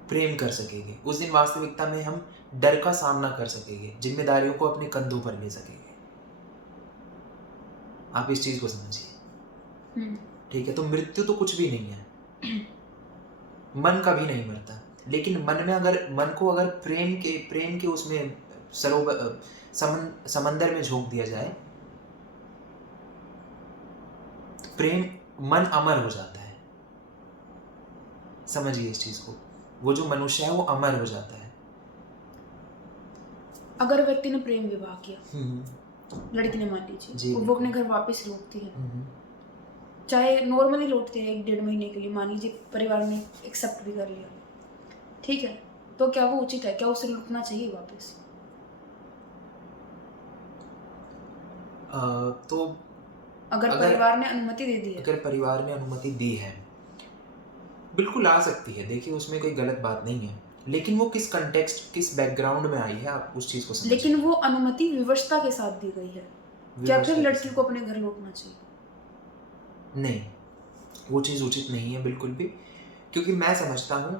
प्रेम कर सकेंगे। उस दिन वास्तविकता में हम डर का सामना कर सकेंगे, जिम्मेदारियों को अपने कंधों पर ले सकेंगे। आप इस चीज को समझिए। ठीक है, तो मृत्यु तो कुछ भी नहीं है। मन कभी नहीं मरता, लेकिन मन को अगर प्रेम के उसमें समंदर में झोंक दिया जाए, प्रेम मन अमर हो जाता है। समझिए इस चीज को, वो जो मनुष्य है वो अमर हो जाता है। अगर व्यक्ति ने प्रेम विवाह किया, लड़की ने, मान लीजिए, वो अपने घर वापस लौटती है, चाहे नॉर्मली लौटते हैं 1-1.5 महीने के लिए, मान लीजिए परिवार ने एक्सेप्ट भी कर लिया, ठीक है, तो क्या वो उचित है? क्या उसे लौटना चाहिए वापस? तो अगर अगर परिवार ने अनुमति दे दी है। अगर परिवार ने अनुमति दी है, बिल्कुल आ सकती है, देखिए उसमें कोई गलत बात नहीं है, लेकिन वो किस कंटेक्स्ट, किस बैकग्राउंड में आई है, आप उस चीज़ को समझिए। लेकिन वो अनुमति विवशता के साथ दी गई है, क्या विवशता फिर के लड़की साथ। को अपने घर लौटना चाहिए? नहीं, वो चीज़ उचित नहीं है बिल्कुल भी, क्योंकि मैं समझता हूँ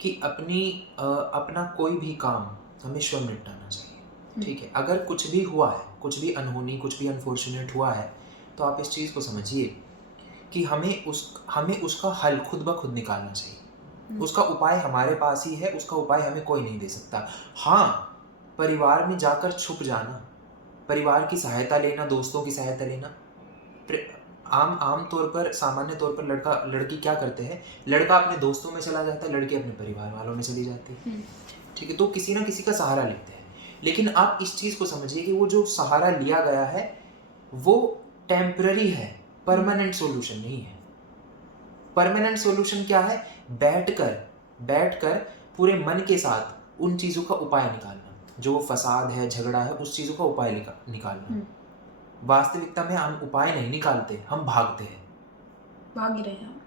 कि अपना कोई भी काम हमें स्वयं निपटाना चाहिए, ठीक है? अगर कुछ भी हुआ है, कुछ भी अनहोनी, कुछ भी अनफॉर्चुनेट हुआ है, तो आप इस चीज़ को समझिए कि हमें उसका हल खुद ब खुद निकालना चाहिए। उसका उपाय हमारे पास ही है, उसका उपाय हमें कोई नहीं दे सकता। हाँ, परिवार में जाकर छुप जाना, परिवार की सहायता लेना, दोस्तों की सहायता लेना, आम तौर पर, सामान्य तौर पर लड़की क्या करते हैं, लड़का अपने दोस्तों में चला जाता है, लड़की अपने परिवार वालों में चली जाती है, ठीक है? तो किसी ना किसी का सहारा लेते हैं, लेकिन आप इस चीज़ को समझिए कि वो जो सहारा लिया गया है वो टेम्पररी है, परमानेंट सॉल्यूशन नहीं है। परमानेंट सॉल्यूशन क्या है? बैठकर पूरे मन के साथ उन चीज़ों का उपाय निकालना, जो फसाद है, झगड़ा है, उस चीज़ों का उपाय निकालना। वास्तविकता में हम उपाय नहीं निकालते, हम भागते हैं, भाग ही रहे हैं,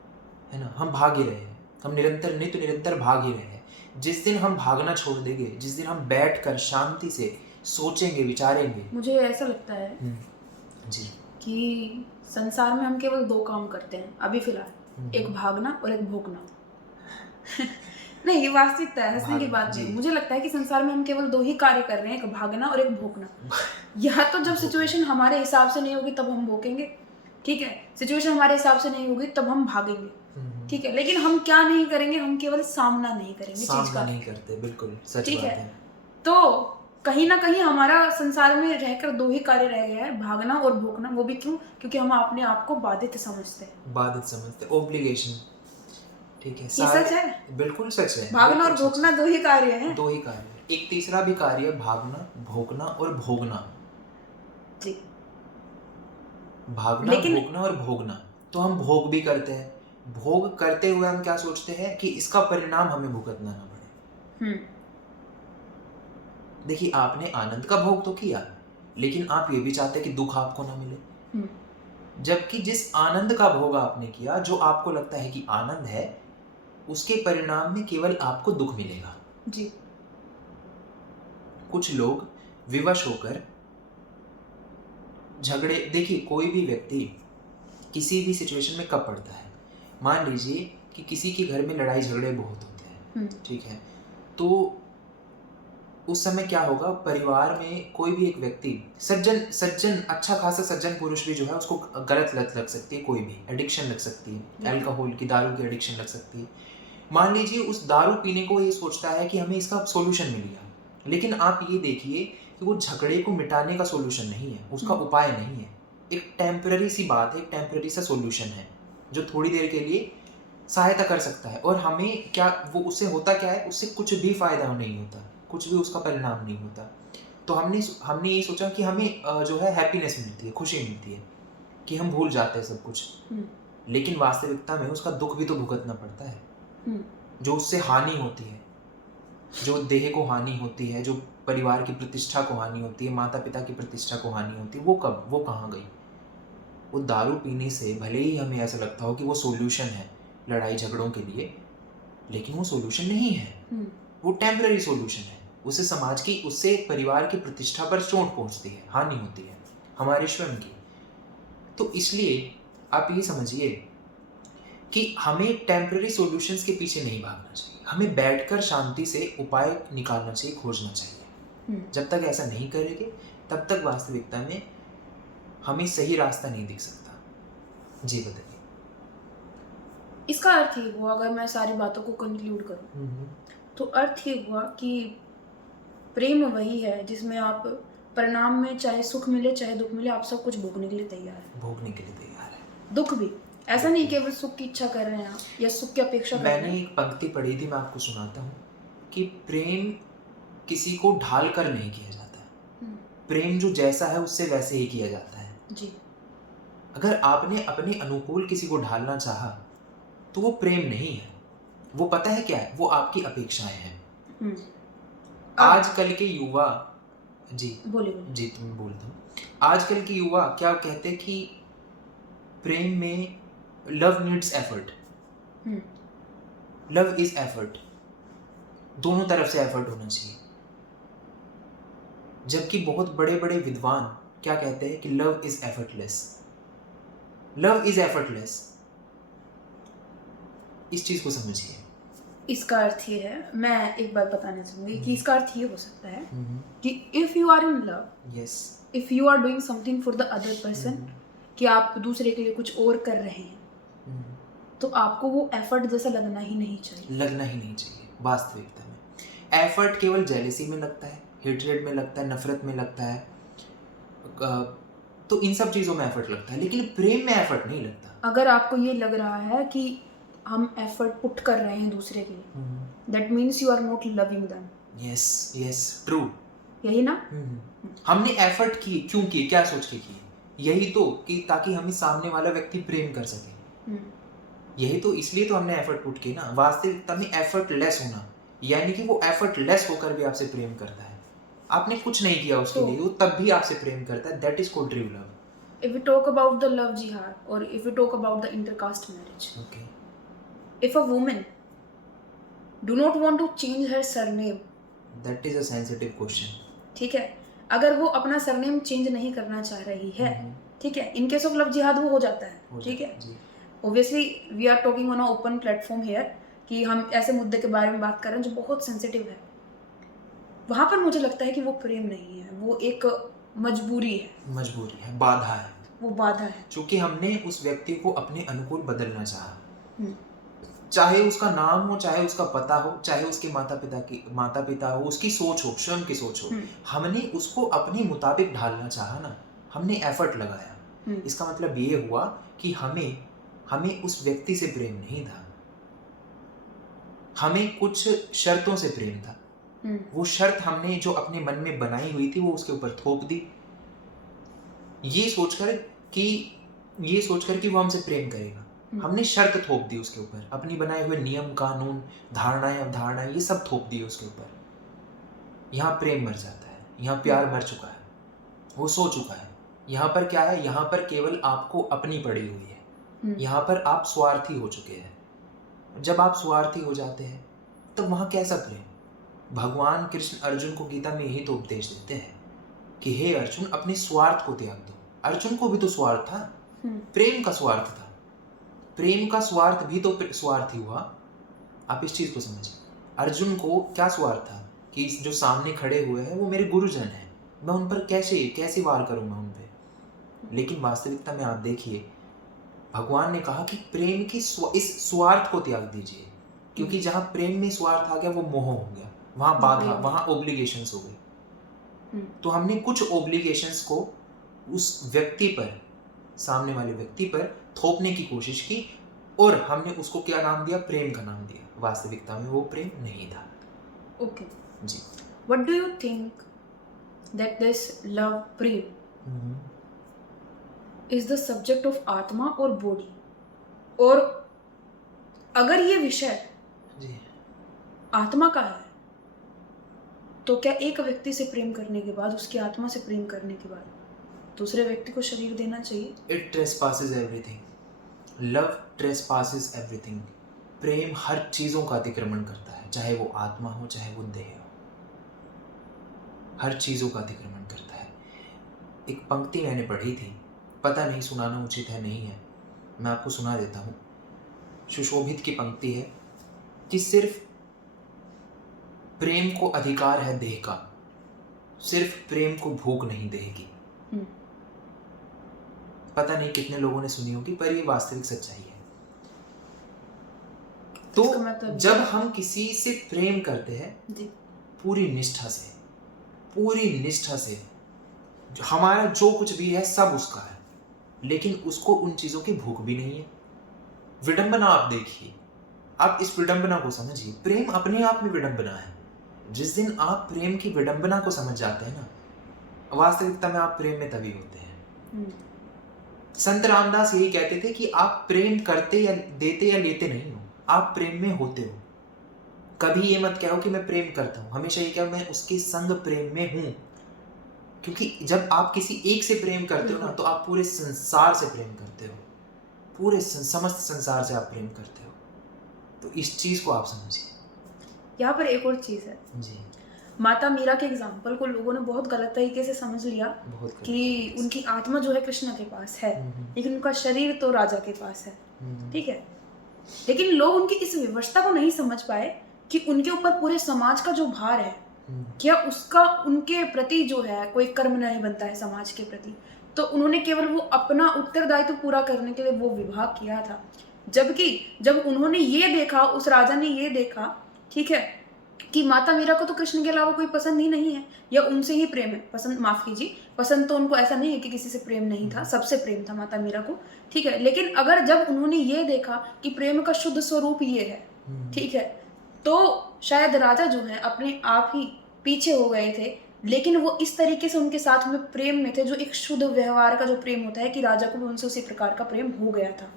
है ना? हम भाग ही रहे हैं, हम निरंतर भाग ही रहे हैं। जिस दिन हम भागना छोड़ देंगे, जिस दिन हम बैठकर शांति से सोचेंगे, विचारेंगे। मुझे ऐसा लगता है जी। कि संसार में हम केवल 2 काम करते हैं अभी फिलहाल, एक भागना और एक भोगना। नहीं, ये वास्तविकता है, हंसने की बात नहीं। मुझे लगता है कि संसार में हम केवल 2 ही कार्य कर रहे हैं, एक भागना और एक भोगना। या तो जब सिचुएशन हमारे हिसाब से नहीं होगी तब हम भोगेंगे, ठीक है? सिचुएशन हमारे हिसाब से नहीं होगी तब हम भागेंगे, ठीक है? लेकिन हम क्या नहीं करेंगे, हम केवल सामना नहीं करेंगे चीज का। सामना नहीं करते, बिल्कुल सच ठीक बात है? है। तो कहीं ना कहीं हमारा संसार में रहकर 2 ही कार्य रह गया है, भागना और भोगना। वो भी क्यों? क्योंकि हम अपने आप को बाधित समझते हैं, ओब्लिगेशन, ठीक है? ये सच है, बिल्कुल सच है। भागना और बिल्कुल सच भोगना 2 ही कार्य हैं। है। 2 ही कार्य है। एक तीसरा भी कार्य, भागना, भोगना और भोगना। जी। भोगना और भोगना, तो हम भोग भी करते हैं। भोग करते हुए हम क्या सोचते हैं कि इसका परिणाम हमें भुगतना ना पड़े। देखिए, आपने आनंद का भोग तो किया, लेकिन आप ये भी चाहते कि दुख आपको ना मिले। जबकि जिस आनंद का भोग आपने किया, जो आपको लगता है कि आनंद है, उसके परिणाम में केवल आपको दुख मिलेगा। जी। कुछ लोग विवश होकर झगड़े, देखिए कोई भी व्यक्ति किसी भी सिचुएशन में कब पड़ता है, मान लीजिए कि किसी के घर में लड़ाई झगड़े बहुत होते हैं, ठीक है? तो उस समय क्या होगा, परिवार में कोई भी एक व्यक्ति, सज्जन अच्छा खासा सज्जन पुरुष भी जो है, उसको गलत लत लग सकती है, कोई भी एडिक्शन लग सकती है, अल्कोहल की, दारू की एडिक्शन लग सकती है। मान लीजिए उस दारू पीने को ये सोचता है कि हमें इसका सोल्यूशन मिल गया, लेकिन आप ये देखिए कि वो झगड़े को मिटाने का सोल्यूशन नहीं है, उसका उपाय नहीं है, एक टेम्पररी सी बात है, एक टेम्पररी सा सोल्यूशन है जो थोड़ी देर के लिए सहायता कर सकता है। और हमें क्या, वो उससे होता क्या है, उससे कुछ भी फायदा नहीं होता, कुछ भी उसका परिणाम नहीं होता। तो हमने ये सोचा कि हमें जो है हैप्पीनेस मिलती है, खुशी मिलती है, कि हम भूल जाते हैं सब कुछ, लेकिन वास्तविकता में उसका दुख भी तो भुगतना पड़ता है। जो उससे हानि होती है, जो देह को हानि होती है, जो परिवार की प्रतिष्ठा को हानि होती है, माता पिता की प्रतिष्ठा को हानि होती है, वो कहाँ गई? वो दारू पीने से भले ही हमें ऐसा लगता हो कि वो सोल्यूशन है लड़ाई झगड़ों के लिए, लेकिन वो सोल्यूशन नहीं है, वो टेम्पररी सोल्यूशन है। उससे परिवार की प्रतिष्ठा पर चोट पहुंचती है, हानि होती है हमारे स्वयं की। तो इसलिए आप ये समझिए कि हमें टेम्पररी सॉल्यूशंस के पीछे नहीं भागना चाहिए, हमें बैठकर शांति से उपाय निकालना चाहिए, खोजना चाहिए। जब तक ऐसा नहीं करेंगे, तब तक वास्तविकता में हमें सही रास्ता नहीं दिख सकता। जी बताइए। इसका अर्थ ये हुआ, अगर मैं सारी बातों को कंक्लूड करूं, तो अर्थ ये हुआ कि प्रेम वही है जिसमें आप परिणाम में चाहे सुख मिले चाहे दुख मिले, आप सब कुछ भोगने के लिए तैयार है। दुख भी, ऐसा नहीं केवल सुख की इच्छा कर रहे हैं आप, या सुख की अपेक्षा कर रहे हैं। मैंने एक पंक्ति पढ़ी थी, मैं आपको सुनाता हूँ कि प्रेम किसी को ढाल कर नहीं किया जाता है, प्रेम जो जैसा है उससे वैसे ही किया जाता है। जी। अगर आपने अपने अनुकूल किसी को ढालना चाहा तो वो प्रेम नहीं है, वो पता है क्या है, वो आपकी अपेक्षाएं हैं। आजकल के युवा जी बोलिए बोलिए। जी तो मैं बोलता हूँ। आजकल के युवा क्या कहते हैं कि प्रेम में love needs effort, hmm, love is effort, दोनों तरफ से एफर्ट होना चाहिए। जबकि बहुत बड़े बड़े विद्वान क्या कहते हैं कि love is effortless, love is effortless. इस चीज को समझिए। इसका अर्थ ये है, मैं एक बात बताना चाहूंगी कि इसका अर्थ ये हो सकता है हम्म, कि if you are in love, yes, if you are doing something for the other person, कि आप दूसरे के लिए कुछ और कर रहे हैं, तो आपको वो एफर्ट जैसा लगना ही नहीं चाहिए। लगना ही नहीं चाहिए। वास्तविकता में एफर्ट केवल जेलेसी में लगता है, हेट्रेड में लगता है, नफरत में लगता है, तो इन सब चीज़ों में एफर्ट लगता है, लेकिन प्रेम में एफर्ट नहीं लगता। अगर आपको ये लग रहा है कि हम एफर्ट पुट कर रहे हैं दूसरे के लिए, that means you are not loving them. Yes yes, true. यही ना? हमने एफर्ट किए, क्यों किए, क्या सोच के किए? यही तो कि ताकि हमें सामने वाला व्यक्ति प्रेम कर सके। यही तो, इसलिए तो हमने एफर्ट पुट किए ना। वास्तविकता में एफर्टलेस होना यानी कि वो एफर्टलेस होकर भी आपसे प्रेम करता है। आपने कुछ नहीं किया उसके तो- लिए, वो तब भी आपसे प्रेम करता है। That is called true love. If we talk about the love jihad, or if we talk about the intercaste marriage, okay, if a woman do not want to change her surname, that is a sensitive question. ठीक है, अगर वो अपना surname change नहीं करना चाह रही है, ठीक है, इन केस ऑफ लव जिहाद वो हो जाता है, ठीक है। Obviously we are talking on a open platform here कि हम ऐसे मुद्दे के बारे में बात कर रहे हैं जो बहुत सेंसिटिव है। वहाँ पर मुझे लगता है कि वो प्रेम नहीं है, वो एक मजबूरी है, मजबूरी है, बाधा है, वो बाधा है। क्योंकि हमने उस व्यक्ति को अपने अनुकूल बदलना चाहा। चाहे उसका नाम हो, चाहे उसका पता हो, चाहे उसके माता पिता हो, उसकी सोच हो, स्वयं की सोच हो, हमने उसको अपने मुताबिक ढालना चाहा ना, हमने एफर्ट लगाया। इसका मतलब ये हुआ कि हमें उस व्यक्ति से प्रेम नहीं था, हमें कुछ शर्तों से प्रेम था। वो शर्त हमने जो अपने मन में बनाई हुई थी वो उसके ऊपर थोप दी, ये सोचकर कि वो हमसे प्रेम करेगा। हमने शर्त थोप दी उसके ऊपर, अपनी बनाए हुए नियम कानून, धारणाएं अवधारणाएं, ये सब थोप दिए उसके ऊपर। यहाँ प्रेम मर जाता है, यहाँ प्यार मर चुका है, वो सो चुका है। यहाँ पर क्या है, यहाँ पर केवल आपको अपनी पड़ी हुई है, यहाँ पर आप स्वार्थी हो चुके हैं। जब आप स्वार्थी हो जाते हैं तो वहाँ कैसा प्रेम? भगवान कृष्ण अर्जुन को गीता में यही तो उपदेश देते हैं कि हे अर्जुन, अपने स्वार्थ को त्याग दो। अर्जुन को भी तो स्वार्थ था, प्रेम का स्वार्थ था, प्रेम का स्वार्थ भी तो स्वार्थ ही हुआ। आप इस चीज को समझिए। अर्जुन को क्या स्वार्थ था कि जो सामने खड़े हुए हैं वो मेरे गुरुजन हैं, मैं उन पर कैसे वार करूंगा उन पे। लेकिन वास्तविकता में आप देखिए, भगवान ने कहा कि प्रेम की इस स्वार्थ को त्याग दीजिए, क्योंकि जहां प्रेम में स्वार्थ आ गया वो मोह हो गया, वहां बाधा, वहां ओब्लिगेशंस हो गई। तो हमने कुछ ओब्लिगेशंस को उस व्यक्ति पर, सामने वाले व्यक्ति पर थोपने की कोशिश की, और हमने उसको क्या नाम दिया? प्रेम का नाम दिया। वास्तविकता में वो प्रेम नहीं था। ओके जी, what do you think that this love प्रेम इज द सब्जेक्ट ऑफ आत्मा और बॉडी? और अगर ये विषय जी, आत्मा का है, तो क्या एक व्यक्ति से प्रेम करने के बाद, उसकी आत्मा से प्रेम करने के बाद, दूसरे व्यक्ति को शरीर देना चाहिए? It trespasses everything. Love trespasses everything. प्रेम हर चीजों का अतिक्रमण करता है, चाहे वो आत्मा हो, चाहे वो देह हो, हर चीजों का अतिक्रमण करता है। एक पंक्ति मैंने पढ़ी थी, पता नहीं सुनाना उचित है नहीं है, मैं आपको सुना देता हूँ। सुशोभित की पंक्ति है कि सिर्फ प्रेम को अधिकार है देह का, सिर्फ प्रेम को भूख नहीं देह की। पता नहीं कितने लोगों ने सुनी होगी, पर ये वास्तविक सच्चाई है। तो जब हम किसी से प्रेम करते हैं पूरी निष्ठा से, हमारा जो कुछ भी है सब उसका है, लेकिन उसको उन चीजों की भूख भी नहीं है। विडंबना आप देखिए, आप इस विडंबना को समझिए। प्रेम अपने आप में विडंबना है। जिस दिन आप प्रेम की विडंबना को समझ जाते हैं ना, वास्तविकता में आप प्रेम में तभी होते हैं। संत रामदास यही कहते थे कि आप प्रेम करते या देते या लेते नहीं हो, आप प्रेम में होते हो। कभी ये मत कहो कि मैं प्रेम करता हूँ, हमेशा ये कहो मैं उसके संग प्रेम में हूँ। क्योंकि जब आप किसी एक से प्रेम करते हो ना, तो आप पूरे संसार से प्रेम करते हो, पूरे समस्त संसार से आप प्रेम करते हो। तो इस चीज को आप समझिए। यहाँ पर एक और चीज है जी, माता मीरा के एग्जाम्पल को लोगों ने बहुत गलत तरीके से समझ लिया बहुत गलत कि तरीके से। उनकी आत्मा जो है कृष्ण के पास है, लेकिन उनका शरीर तो राजा के पास है। ठीक है, लेकिन लोग उनकी इस विवशता को नहीं समझ पाए कि उनके ऊपर पूरे समाज का जो भार है, क्या उसका उनके प्रति जो है कोई कर्म नहीं बनता है समाज के प्रति। तो उन्होंने केवल वो अपना उत्तरदायित्व पूरा करने के लिए वो विवाह किया था। जबकि जब उन्होंने ये देखा, उस राजा ने ये देखा, ठीक है, कि माता मीरा को तो कृष्ण के अलावा कोई पसंद ही नहीं है, या उनसे ही प्रेम है, पसंद माफ कीजिए, पसंद तो उनको ऐसा नहीं है कि किसी से प्रेम नहीं था, सबसे प्रेम था माता मीरा को। ठीक है, लेकिन अगर जब उन्होंने ये देखा कि प्रेम का शुद्ध स्वरूप ये है, ठीक है, तो शायद राजा जो है अपने आप ही पीछे हो गए थे। लेकिन वो इस तरीके से उनके साथ में प्रेम में थे, जो एक शुद्ध व्यवहार का जो प्रेम होता है, कि राजा को भी उनसे उसी प्रकार का प्रेम हो गया था।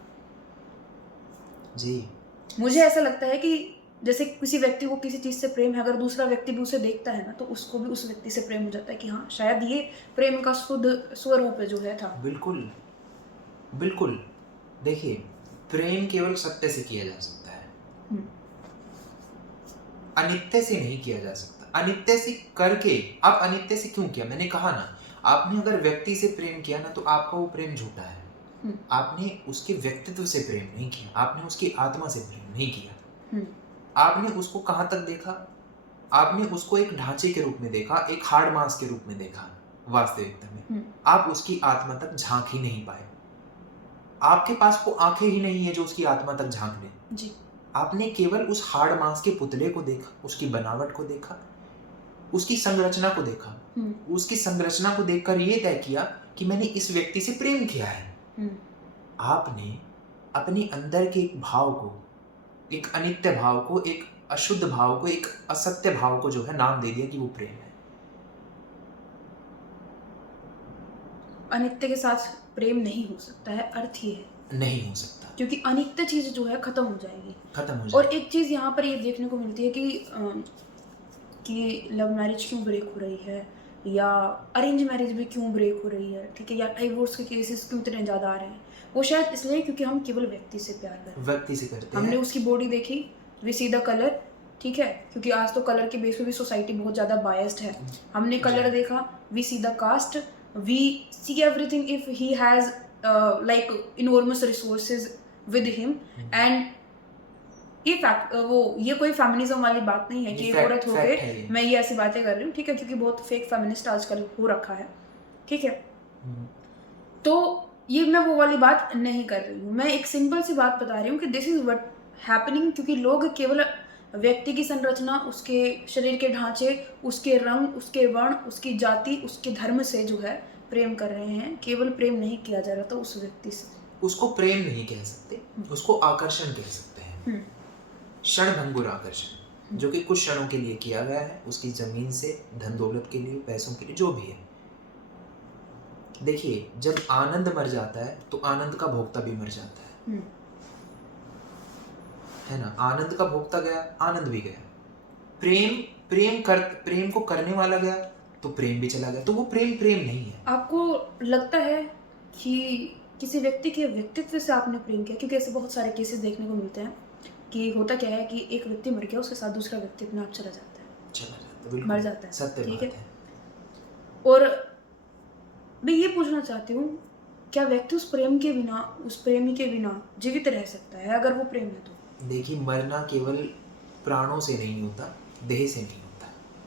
जी, मुझे ऐसा लगता है कि जैसे किसी व्यक्ति को किसी चीज से प्रेम है, अगर दूसरा व्यक्ति भी उसे देखता है ना, तो उसको भी उस व्यक्ति से प्रेम हो जाता है कि हाँ, शायद ये प्रेम का शुद्ध स्वरूप जो है था। बिल्कुल बिल्कुल। देखिए, प्रेम केवल सत्य से किया जा सकता है, अनित्य से नहीं किया जा सकता। अनित्य से करके, अब अनित्य से क्यों किया? मैंने कहा ना, आपने अगर व्यक्ति से प्रेम किया ना, तो आपका वो प्रेम झूठा है। आपने उसके व्यक्तित्व से प्रेम नहीं किया, आपने उसकी आत्मा से प्रेम नहीं किया। आपने उसको कहाँ तक देखा? आपने उसको एक ढांचे के रूप में देखा, एक हार्ड मास के रूप में देखा। वास्तविकता में आप उसकी आत्मा तक झांक ही नहीं पाए। आपके पास वो आंखें ही नहीं है जो उसकी आत्मा तक झांक ले। जी। आपने केवल उस हार्ड मास के पुतले को देखा, उसकी बनावट को देखा, उसकी संरचना को देखा। उसकी संरचना को देखकर ये तय किया कि मैंने इस व्यक्ति से प्रेम किया है। आपने अपने अंदर के एक भाव को, एक अनित्य भाव को, एक अशुद्ध भाव को, एक असत्य भाव को जो है नाम दे दिया कि वो प्रेम है। अनित्य के साथ प्रेम नहीं हो सकता है, अर्थ ये है नहीं हो सकता, क्योंकि अनित्य चीज जो है खत्म हो जाएगी। खत्म हो और जाएगी। एक चीज यहाँ पर ये देखने को मिलती है कि लव मैरिज क्यों ब्रेक हो रही है, या अरेंज मैरिज भी क्यों ब्रेक हो रही है, ठीक है, या डाइवोर्स के केसेस क्यों इतने ज़्यादा आ रहे हैं। वो शायद इसलिए क्योंकि हम केवल व्यक्ति से प्यार करते हैं, व्यक्ति से करते हैं। हमने उसकी बॉडी देखी, वी सी द कलर, ठीक है, क्योंकि आज तो कलर के बेस पे भी सोसाइटी बहुत ज़्यादा बायस्ड है। हमने कलर देखा, we see the caste, we see everything if he has like enormous resources with him. And ये कोई फेमिनिज्म वाली बात नहीं है कि एक औरत होके मैं ये ऐसी बातें कर रही हूँ, ठीक है, क्योंकि बहुत फेक फेमिनिस्ट आजकल हो रखा है, ठीक है। तो ये मैं वो वाली बात नहीं कर रही हूँ, मैं एक सिंपल सी बात बता रही हूँ कि दिस इज व्हाट हैपनिंग, क्योंकि लोग केवल व्यक्ति की संरचना, उसके शरीर के ढांचे, उसके रंग, उसके वर्ण, उसकी जाति, उसके धर्म से जो है प्रेम कर रहे हैं। केवल प्रेम नहीं किया जा रहा था उस व्यक्ति से। उसको प्रेम नहीं कह सकते, उसको आकर्षण कह सकते हैं। क्षणभंगुर आकर्षण, जो कि कुछ क्षणों के लिए किया गया है, उसकी जमीन से, धन दौलत के लिए, पैसों के लिए, जो भी है। देखिए, जब आनंद मर जाता है तो आनंद का भोक्ता भी मर जाता है ना। आनंद का भोक्ता गया, आनंद भी गया। प्रेम को करने वाला गया तो प्रेम भी चला गया। तो वो प्रेम नहीं है। आपको लगता है कि किसी व्यक्ति के व्यक्तित्व से आपने प्रेम किया? क्योंकि ऐसे बहुत सारे केसेस देखने को मिलते हैं कि होता क्या है कि एक व्यक्ति मर गया, उसके साथ दूसरा व्यक्ति अपने आप चला जाता है, मर जाता है, सत्य ठीक बात है। और मैं ये पूछना चाहती हूँ, क्या व्यक्ति उस प्रेम के बिना, उस प्रेमी के बिना जीवित रह सकता है अगर वो प्रेम है तो? देखिए, मरना केवल प्राणों से नहीं होता, देह से नहीं होता।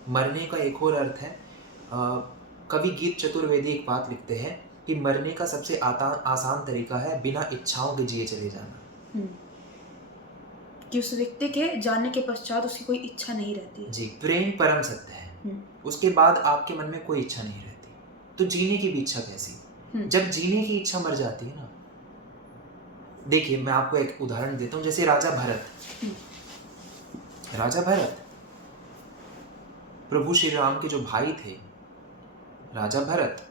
मरने का एक और अर्थ है, कवि गीत चतुर्वेदी एक बात लिखते हैं कि मरने का सबसे आसान तरीका है बिना इच्छाओं के जिए चले जाना। कि उस व्यक्ति के जाने के पश्चात उसकी कोई इच्छा नहीं रहती है। जी, प्रेम परम सत्य है। उसके बाद आपके मन में कोई इच्छा नहीं रहती, तो जीने की भी इच्छा कैसी? जब जीने की इच्छा मर जाती है ना, देखिए मैं आपको एक उदाहरण देता हूँ। जैसे राजा भरत प्रभु श्री राम के जो भाई थे, राजा भरत,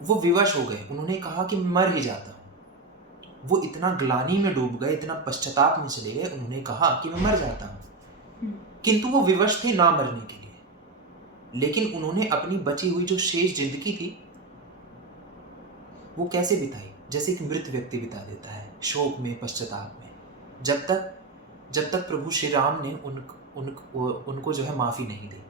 वो विवश हो गए। उन्होंने कहा कि मर ही जाता हूँ। वो इतना ग्लानि में डूब गए, इतना पश्चाताप में चले गए, उन्होंने कहा कि मैं मर जाता हूँ। किंतु वो विवश थे ना मरने के लिए। लेकिन उन्होंने अपनी बची हुई जो शेष जिंदगी थी वो कैसे बिताई? जैसे कि मृत व्यक्ति बिता देता है, शोक में, पश्चाताप में, जब तक प्रभु श्री राम ने उनको जो है माफ़ी नहीं दी।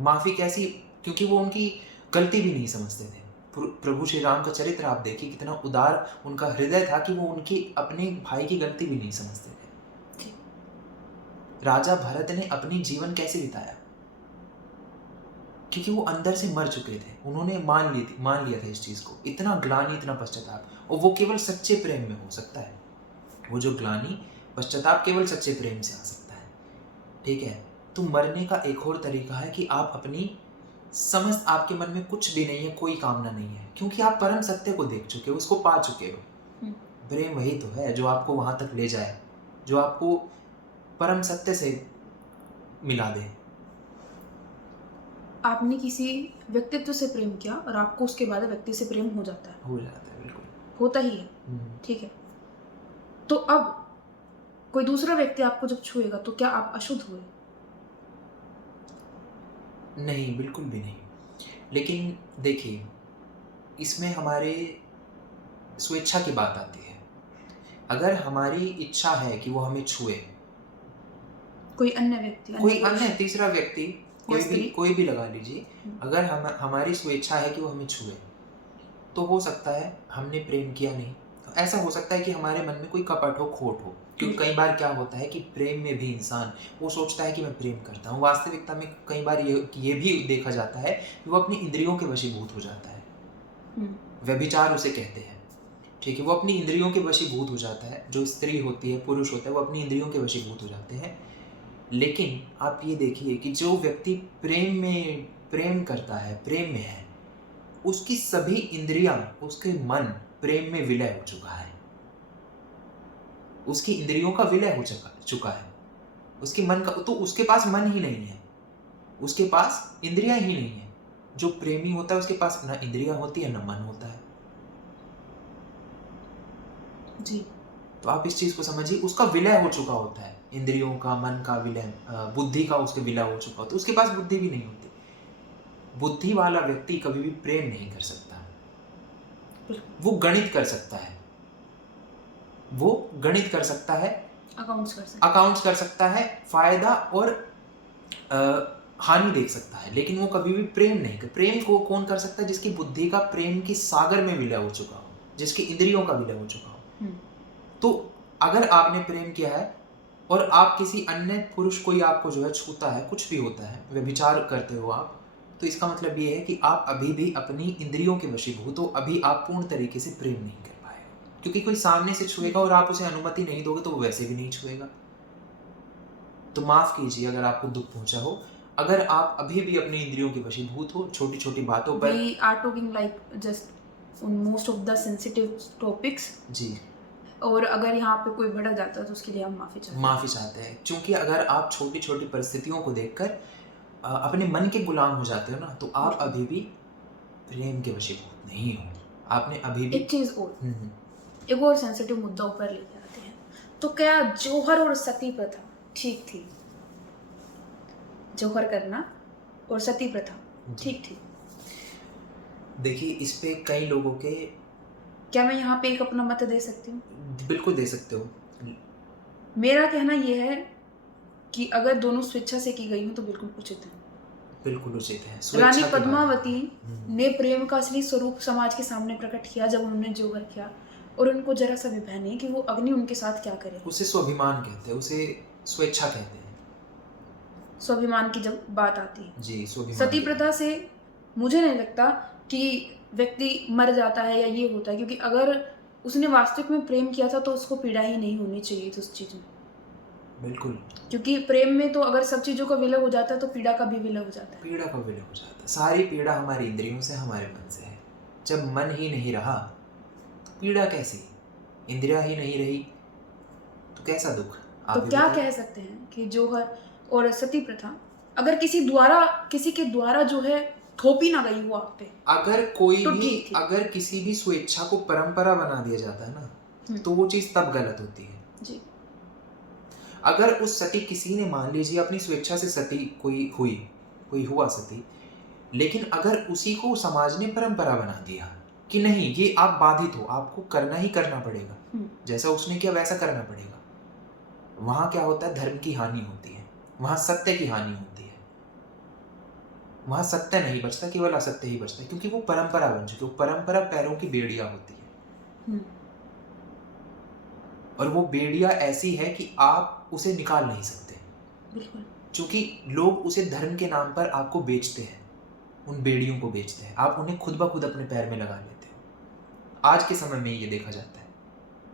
माफ़ी कैसी? क्योंकि वो उनकी गलती भी नहीं समझते थे। प्रभु श्री राम का चरित्र आप देखिए, कितना उदार उनका हृदय था कि वो उनकी अपने भाई की गलती भी नहीं समझते थे। राजा भरत ने अपनी जीवन कैसे बिताया? क्योंकि वो अंदर से मर चुके थे, उन्होंने मान लिया था इस चीज़ को। इतना ग्लानि, इतना पश्चाताप, और वो केवल सच्चे प्रेम में हो सकता है। वो जो ग्लानि, पश्चाताप केवल सच्चे प्रेम से आ सकता है। ठीक है, तो मरने का एक और तरीका है कि आप अपनी समस्त, आपके मन में कुछ भी नहीं है, कोई कामना नहीं है, क्योंकि आप परम सत्य को देख चुके हो, उसको पा चुके हो। प्रेम वही तो है जो आपको वहां तक ले जाए, जो आपको परम सत्य से मिला दे। आपने किसी व्यक्तित्व से प्रेम किया और आपको उसके बाद व्यक्ति से प्रेम हो जाता है, बिल्कुल होता ही है। ठीक है, तो अब कोई दूसरा व्यक्ति आपको जब छुएगा तो क्या आप अशुद्ध हुए? नहीं, बिल्कुल भी नहीं। लेकिन देखिए, इसमें हमारे स्वेच्छा की बात आती है। अगर हमारी इच्छा है कि वो हमें छुए, कोई अन्य व्यक्ति, कोई अन्य तीसरा व्यक्ति, स्त्री, कोई भी लगा लीजिए, अगर हमारी स्वेच्छा है कि वो हमें छुए, तो हो सकता है हमने प्रेम किया नहीं। तो ऐसा हो सकता है कि हमारे मन में कोई कपट हो, खोट हो। क्योंकि कई बार क्या होता है कि प्रेम में भी इंसान वो सोचता है कि मैं प्रेम करता हूँ, वास्तविकता में कई बार ये भी देखा जाता है कि वो अपनी इंद्रियों के वशीभूत हो जाता है। व्यभिचार उसे कहते हैं। ठीक है, वो अपनी इंद्रियों के वशीभूत हो जाता है। जो स्त्री होती है, पुरुष होता है, वो अपनी इंद्रियों के वशीभूत हो जाते हैं। लेकिन आप ये देखिए कि जो व्यक्ति प्रेम करता है, प्रेम में है, उसकी सभी इंद्रियां, उसके मन प्रेम में विलय हो चुका है। उसकी इंद्रियों का विलय हो चुका है। उसके मन का, तो उसके पास मन ही नहीं है, उसके पास इंद्रियां ही नहीं है। जो प्रेमी होता है उसके पास ना इंद्रियां होती है, ना मन होता है। जी। तो आप इस चीज को समझिए, उसका विलय हो चुका होता है, इंद्रियों का, मन का विलय, बुद्धि का उसके विलय हो चुका होता है। उसके पास बुद्धि भी नहीं होती। बुद्धि वाला व्यक्ति कभी भी प्रेम नहीं कर सकता। वो गणित कर सकता है, वो गणित कर सकता है, अकाउंट्स कर सकता है, फायदा और हानि देख सकता है, लेकिन वो कभी भी प्रेम नहीं कर। प्रेम को कौन कर सकता है? जिसकी बुद्धि का प्रेम के सागर में विलय हो चुका हो, जिसकी इंद्रियों का विलय हो चुका हो। तो अगर आपने प्रेम किया है और आप किसी अन्य पुरुष, कोई आपको जो है छूता है, कुछ भी होता है, व्यभिचार करते हो आप, तो इसका मतलब ये है कि आप अभी भी अपनी इंद्रियों के वशीभूत हो। अभी आप पूर्ण तरीके से प्रेम नहीं कर पाए हो, क्योंकि कोई सामने से छुएगा और आप उसे अनुमति नहीं दोगे तो वो वैसे भी नहीं छुएगा। तो माफ कीजिए अगर आपको दुख पहुंचा हो। अगर आप अभी भी अपनी इंद्रियों के वशीभूत हो, छोटी छोटी बातों पर, we are talking like just on most of the sensitive topics जी, और अगर यहाँ पे कोई भड़क जाता है तो उसके लिए हम माफ़ी चाहते हैं। क्योंकि अगर आप छोटी छोटी परिस्थितियों को देखकर अपने मन के गुलाम हो जाते हो ना, तो आप अभी भी प्रेम के वशीभूत नहीं हो। आपने अभी भी एक चीज़ और, एक और सेंसिटिव मुद्दा ऊपर लेके आते हैं। तो क्या जौहर और सती प्रथा ठीक थी? जौहर करना और सती प्रथा ठीक थी? देखिए, इस पे कई लोगों के, क्या मैं यहाँ पे एक अपना मत दे सकती हूँ? बिल्कुल दे सकते हो। मेरा कहना यह है कि अगर दोनों स्वेच्छा से की गई हो तो बिल्कुल उचित है। बिल्कुल उचित है। रानी पद्मावती ने प्रेम का असली स्वरूप समाज के सामने प्रकट किया जब उन्होंने जौहर किया, और उनको जरा सा भी भय नहीं कि वो अग्नि उनके साथ क्या करे। उसे स्वाभिमान कहते हैं, उसे स्वेच्छा कहते हैं। स्वाभिमान की जब बात आती है जी, स्वाभिमान। सती प्रथा से मुझे नहीं लगता कि व्यक्ति मर जाता है या ये होता है, क्योंकि अगर उसने वास्तविक में प्रेम किया था तो उसको पीड़ा ही नहीं होनी चाहिए थी उस चीज़ में। बिल्कुल, क्योंकि प्रेम में तो अगर सब चीज़ों का विलय हो जाता है तो पीड़ा का भी विलय हो जाता है। पीड़ा का विलय हो जाता है। सारी पीड़ा हमारी इंद्रियों से, हमारे मन से है। जब मन ही नहीं रहा तो पीड़ा कैसी? इंद्रियां ही नहीं रही तो कैसा दुख? तो क्या कह सकते हैं कि जौहर और सती प्रथा अगर किसी के द्वारा जो है थोपी ना गई हो आप पे, अगर कोई तो भी, अगर किसी भी स्वेच्छा को परंपरा बना दिया जाता है ना, तो वो चीज तब गलत होती है। जी। अगर उस सती, किसी ने मान लीजिए अपनी स्वेच्छा से सती कोई कोई हुआ सती, लेकिन अगर उसी को समाज ने परंपरा बना दिया कि नहीं ये आप बाधित हो, आपको करना ही करना पड़ेगा, जैसा उसने किया वैसा करना पड़ेगा, वहां क्या होता है, धर्म की हानि होती है, वहां सत्य की हानि होती है, वहां सत्य नहीं बचता, केवल असत्य ही बचता है, क्योंकि वो परंपरा बन चुकी है। वो परंपरा पैरों की बेड़िया होती है, और वो बेड़िया ऐसी है कि आप उसे निकाल नहीं सकते, बिल्कुल। क्योंकि लोग उसे धर्म के नाम पर आपको बेचते हैं, उन बेड़ियों को बेचते हैं, आप उन्हें खुद ब खुद अपने पैर में लगा लेते हो। आज के समय में ये देखा जाता है,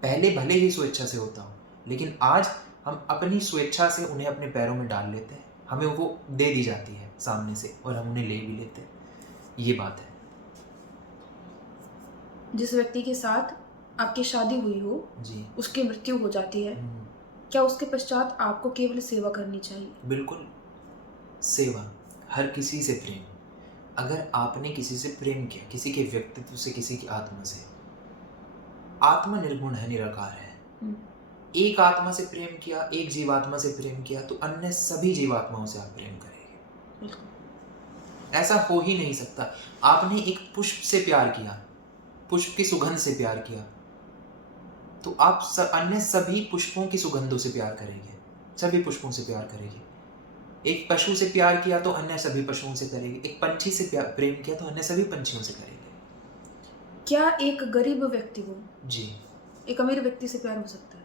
पहले भले ही स्वेच्छा से होता हो, लेकिन आज हम अपनी स्वेच्छा से उन्हें अपने पैरों में डाल लेते हैं, हमें वो दे दी जाती है सामने से और हम उन्हें ले भी लेते हैं, ये बात है। जिस व्यक्ति के साथ आपकी शादी हुई हो जी, उसकी मृत्यु हो जाती है, क्या उसके पश्चात आपको केवल सेवा करनी चाहिए? बिल्कुल, सेवा, हर किसी से प्रेम। अगर आपने किसी से प्रेम किया, किसी के व्यक्तित्व से, किसी की आत्मा से, आत्मा निर्गुण है, निराकार है, एक आत्मा से प्रेम किया, एक जीवात्मा से प्रेम किया, तो अन्य सभी जीवात्माओं से आप प्रेम करेंगे। ऐसा हो ही नहीं सकता। आपने एक पुष्प से प्यार किया, पुष्प की सुगंध से प्यार किया, तो आप अन्य सभी पुष्पों की सुगंधों से प्यार करेंगे, सभी पुष्पों से प्यार करेंगे। एक पशु से प्यार किया तो अन्य सभी पशुओं से करेंगे, एक पंछी से प्रेम किया तो अन्य सभी पंछियों से करेंगे। क्या एक गरीब व्यक्ति को जी, एक अमीर व्यक्ति से प्यार हो सकता है,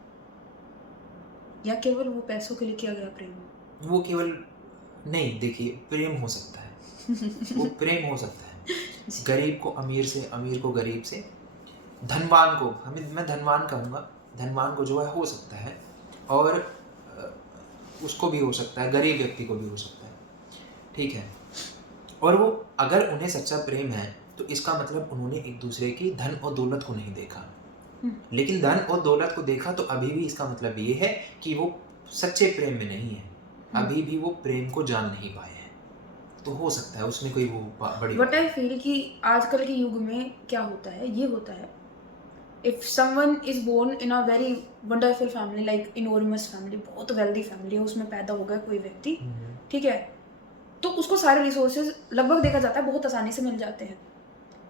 या केवल वो पैसों के लिए किया गया प्रेम? वो केवल नहीं, देखिए प्रेम हो सकता है, वो प्रेम हो सकता है, गरीब को अमीर से, अमीर को गरीब से, धनवान को, मैं धनवान कहूँगा, धनवान को जो है हो सकता है, और उसको भी हो सकता है, गरीब व्यक्ति को भी हो सकता है, ठीक है। और वो अगर उन्हें सच्चा प्रेम है तो इसका मतलब उन्होंने एक दूसरे की धन और दौलत को नहीं देखा, लेकिन धन और दौलत को देखा तो अभी भी इसका मतलब ये है कि वो सच्चे प्रेम में नहीं है, अभी भी वो प्रेम को जान नहीं पाए हैं, तो हो सकता है उसमें कोई वो बड़ी What I feel कि आजकल के युग में क्या होता है, ये होता है, if someone is born in a very wonderful family like enormous family, बहुत wealthy family है, उसमें पैदा हो गया कोई व्यक्ति, ठीक है, तो उसको सारे रिसोर्सेज लगभग देखा जाता है बहुत आसानी से मिल जाते हैं,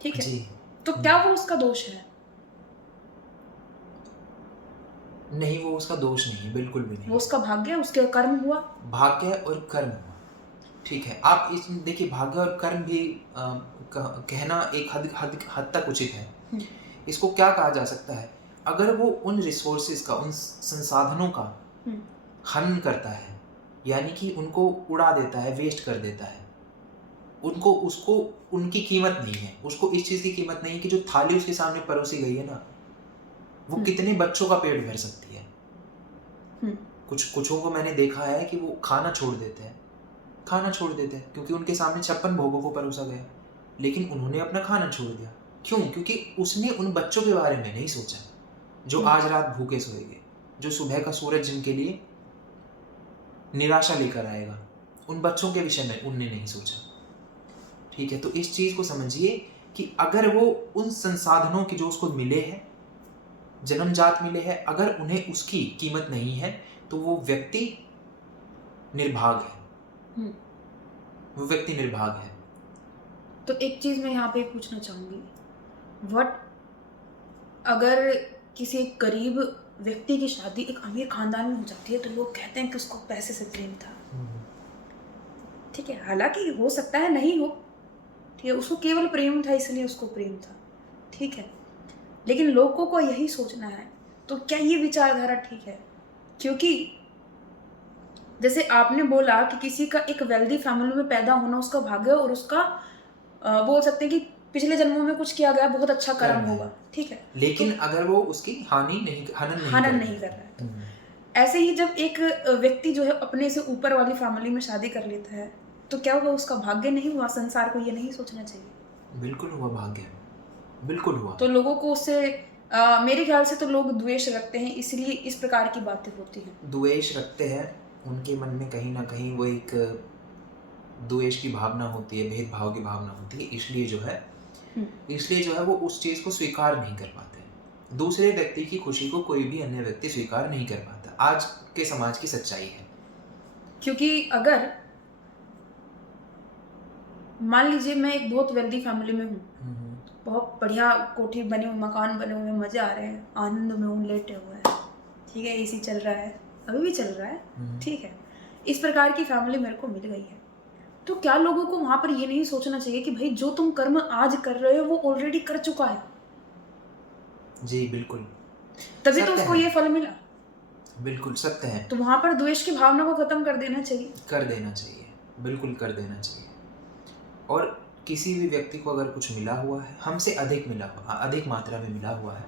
ठीक है जी, तो क्या वो उसका दोष है? नहीं, वो उसका दोष नहीं, बिल्कुल भी नहीं, वो उसका भाग्य, उसके कर्म हुआ, भाग्य और कर्म हुआ, ठीक है। आप इस देखिए, भाग्य और कर्म भी कहना एक हद तक उचित है। इसको क्या कहा जा सकता है, अगर वो उन रिसोर्सेज का, उन संसाधनों का हनन करता है, यानी कि उनको उड़ा देता है, वेस्ट कर देता है, उनको उसको उनकी कीमत नहीं है, उसको इस चीज़ की कीमत नहीं कि जो थाली उसके सामने परोसी गई है ना, वो कितने बच्चों का पेट भर सकती है। कुछों को मैंने देखा है कि वो खाना छोड़ देते हैं, क्योंकि उनके सामने 56 भोगों को परोसा गया, लेकिन उन्होंने अपना खाना छोड़ दिया। क्यों? क्योंकि उसने उन बच्चों के बारे में नहीं सोचा जो आज रात भूखे सोएंगे, जो सुबह का सूरज जिनके लिए निराशा लेकर आएगा, उन बच्चों के विषय में उनने नहीं सोचा, ठीक है। तो इस चीज़ को समझिए कि अगर वो उन संसाधनों की जो उसको मिले हैं, जन्मजात मिले हैं, अगर उन्हें उसकी कीमत नहीं है तो वो व्यक्ति निर्भाग है, वो व्यक्ति निर्भाग है। तो एक चीज़ मैं यहाँ पे पूछना चाहूँगी, व्हाट अगर किसी गरीब व्यक्ति की शादी एक अमीर खानदान में हो जाती है तो लोग कहते हैं कि उसको पैसे से प्रेम था, ठीक है, हालांकि हो सकता है नहीं हो, ठीक है, उसको केवल प्रेम था इसलिए उसको प्रेम था, ठीक है, लेकिन लोगों को यही सोचना है, तो क्या ये विचारधारा ठीक है? क्योंकि जैसे आपने बोला कि किसी का एक वेल्दी फैमिली में पैदा होना उसका भाग्य और उसका बोल सकते हैं कि पिछले जन्मों में कुछ किया गया, बहुत अच्छा कर्म होगा, ठीक है, लेकिन तो अगर वो उसकी हनन नहीं कर रहा है, ऐसे ही जब एक व्यक्ति जो है अपने से ऊपर वाली फैमिली में शादी कर लेता है तो क्या हुआ, उसका भाग्य नहीं हुआ? संसार को ये नहीं सोचना चाहिए? बिल्कुल हुआ, भाग्य बिल्कुल हुआ। तो लोगों को उससे मेरे ख्याल से तो लोग द्वेष रखते हैं, इसलिए इस प्रकार की बातें होती हैं। द्वेष रखते हैं, उनके मन में कहीं ना कहीं वो एक द्वेष की भावना होती है, भेदभाव की भावना होती है, इसलिए जो है वो उस चीज़ को स्वीकार नहीं कर पाते। दूसरे व्यक्ति की खुशी को कोई भी अन्य व्यक्ति स्वीकार नहीं कर पाता, आज के समाज की सच्चाई है। क्योंकि अगर मान लीजिए मैं एक बहुत वेल्दी फैमिली में हूँ, हम्म, बहुत बढ़िया कोठी बने हुए, मकान बने हुए, मजे आ रहे हैं, आनंद में हूँ, लेटे हुए हैं, ठीक है, एसी चल रहा है, अभी भी चल रहा है, ठीक है, इस प्रकार की फैमिली मेरे को मिल गई है। तो क्या लोगों को वहां पर ये नहीं सोचना चाहिए कि भाई जो तुम कर्म आज कर रहे हो वो ऑलरेडी कर चुका है, जी बिल्कुल तभी तो सत्य उसको है, ये फल मिला। बिल्कुल सत्य है। तो वहां पर द्वेष की भावना को खत्म कर देना चाहिए। कर देना चाहिए, बिल्कुल कर देना चाहिए। और किसी भी व्यक्ति को अगर कुछ मिला हुआ है, हमसे अधिक मिला हुआ, अधिक मात्रा में मिला हुआ है,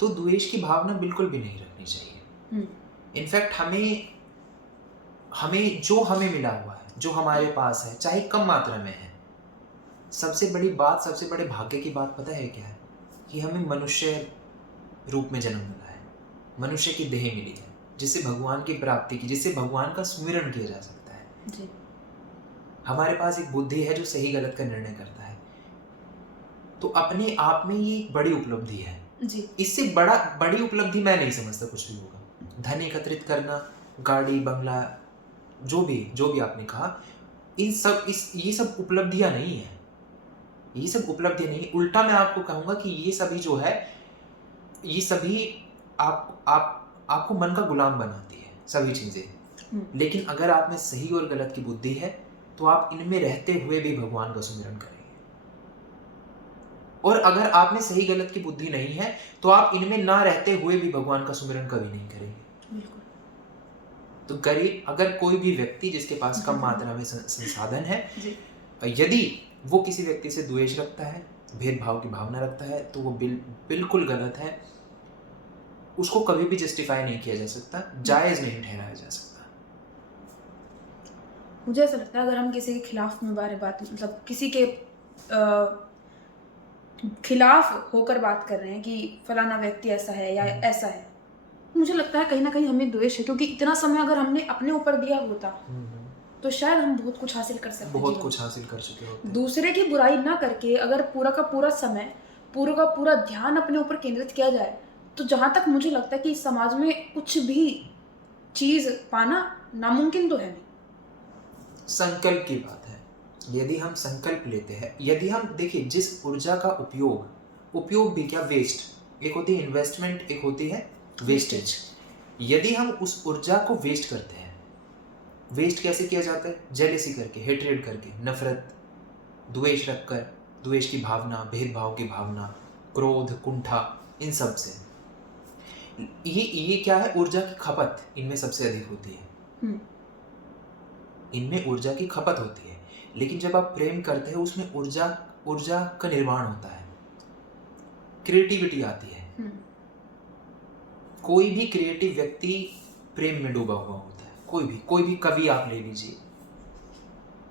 तो द्वेष की भावना बिल्कुल भी नहीं रखनी चाहिए। इनफैक्ट हमें हमें जो हमें मिला हुआ है, जो हमारे पास है, चाहे कम मात्रा में है, सबसे बड़ी बात, सबसे बड़े भाग्य की बात पता है क्या है? कि हमें मनुष्य रूप में जन्म मिला है, मनुष्य की देह मिली है, जिससे भगवान की प्राप्ति की, जिससे भगवान का सुमिरन किया जा सकता है जी। हमारे पास एक बुद्धि है जो सही गलत का निर्णय करता है। तो अपने आप में ये एक बड़ी उपलब्धि है जी। इससे बड़ी उपलब्धि मैं नहीं समझता कुछ भी होगा। धन एकत्रित करना, गाड़ी बंगला, जो भी आपने कहा, ये सब उपलब्धियां नहीं है, ये सब उपलब्धियां नहीं। उल्टा मैं आपको कहूंगा कि ये सभी जो है, ये सभी आपको मन का गुलाम बनाती है सभी चीजें। लेकिन अगर आप में सही और गलत की बुद्धि है तो आप इनमें रहते हुए भी भगवान का सुमिरन करेंगे, और अगर आप में सही गलत की बुद्धि नहीं है तो आप इनमें ना रहते हुए भी भगवान का सुमिरन कभी नहीं करेंगे। तो गरीब, अगर कोई भी व्यक्ति जिसके पास कम मात्रा में संसाधन है, यदि वो किसी व्यक्ति से द्वेष रखता है, भेदभाव की भावना रखता है, तो वो बिल्कुल गलत है। उसको कभी भी जस्टिफाई नहीं किया जा सकता, जायज नहीं ठहराया जा सकता। मुझे ऐसा लगता है अगर हम किसी के खिलाफ में बात, मतलब किसी के खिलाफ होकर बात कर रहे हैं कि फलाना व्यक्ति ऐसा है या ऐसा है, मुझे लगता है कहीं ना कहीं हमें द्वेष है, क्योंकि इतना समय अगर हमने अपने ऊपर दिया होता तो शायद हम बहुत कुछ हासिल कर सकते, बहुत कुछ हासिल कर चुके होते। दूसरे की बुराई ना करके अगर पूरा का पूरा समय, पूरा का पूरा ध्यान अपने ऊपर केंद्रित किया जाए, तो जहां तक मुझे लगता है कि इस समाज में कुछ भी चीज पाना नामुमकिन तो है नहीं। संकल्प की बात है, यदि हम संकल्प लेते हैं, यदि हम देखिए जिस ऊर्जा का उपयोग भी क्या, वेस्ट, एक होती है इन्वेस्टमेंट, एक होती है वेस्टेज। यदि हम उस ऊर्जा को वेस्ट करते हैं, वेस्ट कैसे किया जाता है? जेलेसी करके, हेट्रेड करके, नफरत, द्वेष रखकर, द्वेष की भावना, भेदभाव की भावना, क्रोध, कुंठा, इन सब से ये क्या है? ऊर्जा की खपत इनमें सबसे अधिक होती है। इनमें ऊर्जा की खपत होती है। लेकिन जब आप प्रेम करते हैं, उसमें ऊर्जा का निर्माण होता है, क्रिएटिविटी आती है। कोई भी क्रिएटिव व्यक्ति प्रेम में डूबा हुआ होता है। कोई भी कवि आप ले लीजिए,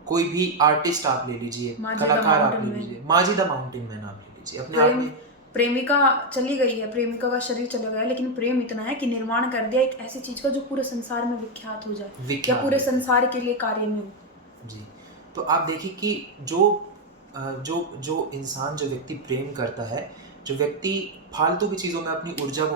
कोई भी आर्टिस्ट आप ले लीजिए, कलाकार आप ले लीजिए, माजी द माउंटेन मैन आप ले लीजिए। अपने आप में प्रेमिका चली गई है, प्रेमिका का शरीर चला गया, लेकिन प्रेम इतना है कि निर्माण कर दिया एक ऐसी चीज का जो पूरे संसार में विख्यात हो जाए, या पूरे संसार के लिए कार्य में हो। जी, तो आप देखिए कि जो इंसान, जो व्यक्ति प्रेम करता है, जो व्यक्ति फालतू की चीज़ों में अपनी ऊर्जा को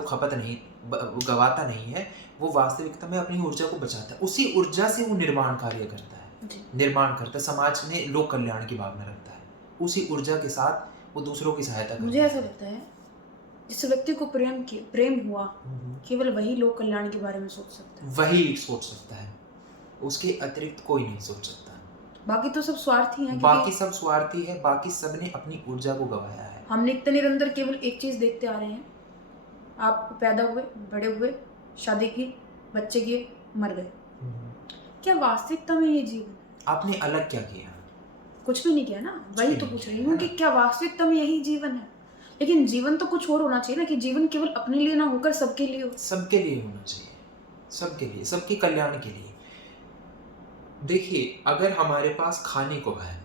गवाता नहीं है, वो वास्तविकता में अपनी ऊर्जा को बचाता है। उसी ऊर्जा से वो निर्माण कार्य करता है, समाज में लोक कल्याण की भावना रखता है। उसी ऊर्जा के साथ वो दूसरों की सहायता करता है। मुझे ऐसा लगता है जिस व्यक्ति को प्रेम हुआ, केवल वही लोक कल्याण के बारे में सोच सकता है, वही सोच सकता है, उसके अतिरिक्त कोई नहीं सोच सकता। बाकी तो सब स्वार्थी हैं। बाकी सब स्वार्थी है, बाकी सब ने अपनी ऊर्जा को गवाया है। हम नित्य निरंतर केवल एक चीज देखते आ रहे हैं, आप पैदा हुए, बड़े हुए, शादी की, बच्चे किए, मर गए। क्या वास्तविकता में ये जीवन? आपने अलग क्या किया? कुछ भी नहीं किया ना, वही तो पूछ रही हूँ कि क्या वास्तविकता में यही जीवन है? लेकिन जीवन तो कुछ और होना चाहिए ना, कि जीवन केवल अपने लिए ना होकर सबके लिए हो। सबके लिए होना चाहिए, सबके लिए, सबके कल्याण के लिए। देखिए, अगर हमारे पास खाने को है,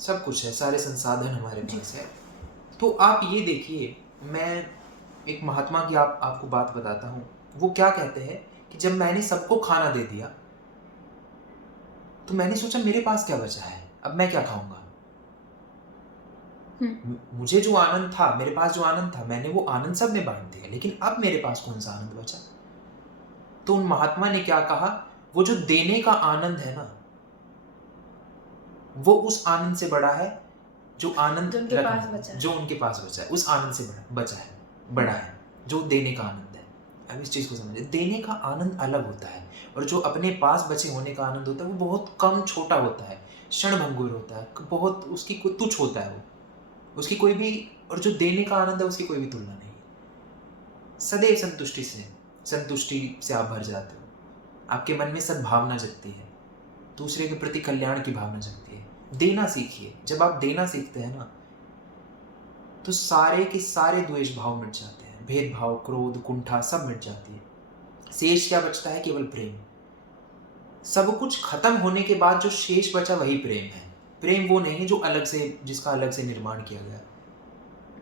सब कुछ है, सारे संसाधन हमारे पास है, तो आप ये देखिए, मैं एक महात्मा की आपको बात बताता हूँ। वो क्या कहते हैं कि जब मैंने सबको खाना दे दिया तो मैंने सोचा मेरे पास क्या बचा है, अब मैं क्या खाऊंगा। मुझे जो आनंद था, मेरे पास जो आनंद था, मैंने वो आनंद सब में बांट दिया, लेकिन अब मेरे पास कौन सा आनंद बचा? तो उन महात्मा ने क्या कहा, वो जो देने का आनंद है ना, वो उस आनंद से बड़ा है जो आनंद जो उनके रखना- पास बचा है। जो उनके पास बचा है, उस आनंद से बचा है, बड़ा है, जो देने का आनंद है। अब इस चीज़ को समझिए, देने का आनंद अलग होता है और जो अपने पास बचे होने का आनंद होता है वो बहुत कम, छोटा होता है, क्षणभंगुर होता है, बहुत उसकी कोई तुच्छ होता है, वो उसकी कोई भी, और जो देने का आनंद है उसकी कोई भी तुलना नहीं है। सदैव संतुष्टि से आप भर जाते हो, आपके मन में सद्भावना जगती है, दूसरे के प्रति कल्याण की भावना जगती है। देना सीखिए। जब आप देना सीखते हैं ना, तो सारे के सारे द्वेष भाव मिट जाते हैं, भेदभाव, क्रोध, कुंठा सब मिट जाती है। शेष क्या बचता है? केवल प्रेम। सब कुछ खत्म होने के बाद जो शेष बचा वही प्रेम है। प्रेम वो नहीं है जो अलग से, जिसका अलग से निर्माण किया गया,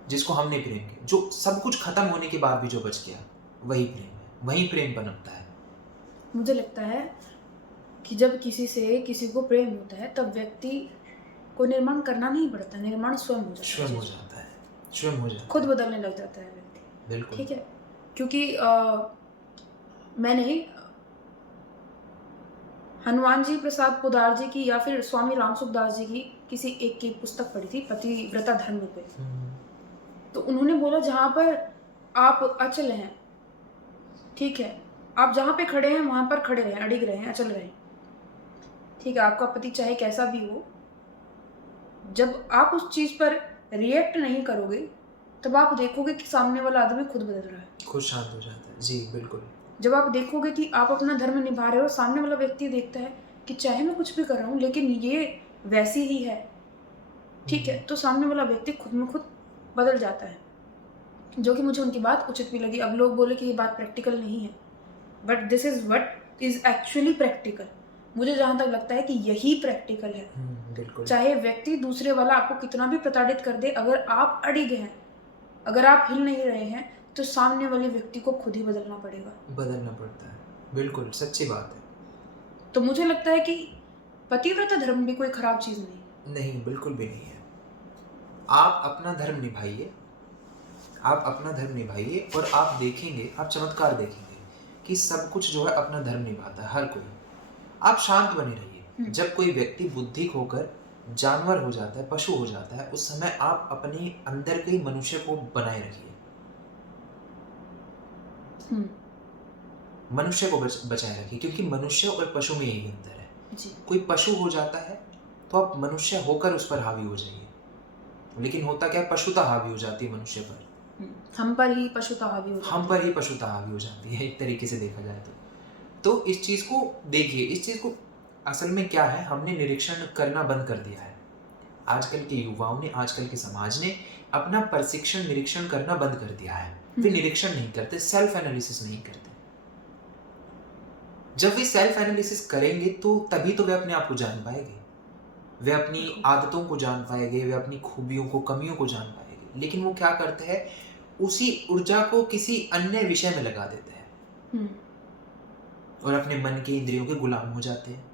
जिसको हमने प्रेम किया। जो सब कुछ खत्म होने के बाद भी जो बच गया वही प्रेम है, वही प्रेम पनपता है। मुझे लगता है कि जब किसी से किसी को प्रेम होता है तब व्यक्ति को निर्माण करना नहीं पड़ता, निर्माण स्वयं हो जाता है, स्वयं हो जाता है, स्वयं हो जाता है, खुद बदलने लग जाता है व्यक्ति। बिल्कुल। ठीक है, क्योंकि मैंने हनुमान जी प्रसाद पोदार जी की या फिर स्वामी रामसुखदास जी की किसी एक की पुस्तक पढ़ी थी, पतिव्रता धर्म पे। तो उन्होंने बोला जहाँ पर आप अचल हैं, ठीक है, आप जहाँ पे खड़े हैं वहाँ पर खड़े रहें, अडिग रहें, अचल रहें। ठीक है, आपका पति चाहे कैसा भी हो, जब आप उस चीज़ पर रिएक्ट नहीं करोगे तब आप देखोगे कि सामने वाला आदमी खुद बदल रहा है, खुद शांत हो जाता है। जी बिल्कुल। जब आप देखोगे कि आप अपना धर्म निभा रहे हो, सामने वाला व्यक्ति देखता है कि चाहे मैं कुछ भी कर रहा हूँ लेकिन ये वैसी ही है, ठीक है, तो सामने वाला व्यक्ति खुद में खुद बदल जाता है, जो कि मुझे उनकी बात उचित भी लगी। अब लोग बोले कि ये बात प्रैक्टिकल नहीं है, but this is what is actually practical. मुझे जहाँ तक लगता है कि यही प्रैक्टिकल है। बिल्कुल। चाहे व्यक्ति दूसरे वाला आपको कितना भी प्रताड़ित कर दे, अगर आप अड़िग हैं, अगर आप हिल नहीं रहे हैं, तो सामने वाले व्यक्ति को खुद ही बदलना पड़ेगा, बदलना पड़ता है। बिल्कुल सच्ची बात है। तो मुझे लगता है कि पतिव्रता धर्म भी कोई खराब चीज़ नहीं, बिल्कुल भी नहीं है। आप अपना धर्म निभाइए, आप अपना धर्म निभाइए और आप देखेंगे, आप चमत्कार देखेंगे कि सब कुछ जो है अपना धर्म निभाता है, हर कोई। आप शांत बने रहिए। जब कोई व्यक्ति बुद्धि खोकर जानवर हो जाता है, पशु हो जाता है, उस समय आप अपने अंदर के मनुष्य को बनाए रखिए, मनुष्य को बचाए रखिए, क्योंकि मनुष्य और पशु में यही अंतर है। जी। कोई पशु हो जाता है तो आप मनुष्य होकर उस पर हावी हो जाइए, लेकिन होता क्या है, पशुता हावी हो जाती है मनुष्य पर, हम पर ही पशुता हावी हो जाती है। हम पर ही पशुता हावी हो जाती है, एक तरीके से देखा जाए तो इस चीज़ को देखिए। इस चीज़ को असल में क्या है, हमने निरीक्षण करना बंद कर दिया है। आजकल के युवाओं ने, आजकल के समाज ने अपना प्रशिक्षण, निरीक्षण करना बंद कर दिया है। वे निरीक्षण नहीं करते, सेल्फ एनालिसिस नहीं करते। जब वे सेल्फ एनालिसिस करेंगे तो तभी तो वे अपने आप को जान पाएंगे, वे अपनी आदतों को जान पाएंगे, वे अपनी खूबियों को, कमियों को जान पाएंगे। लेकिन वो क्या करते हैं, उसी ऊर्जा को किसी अन्य विषय में लगा देते हैं और अपने मन के, इंद्रियों के गुलाम हो जाते हैं।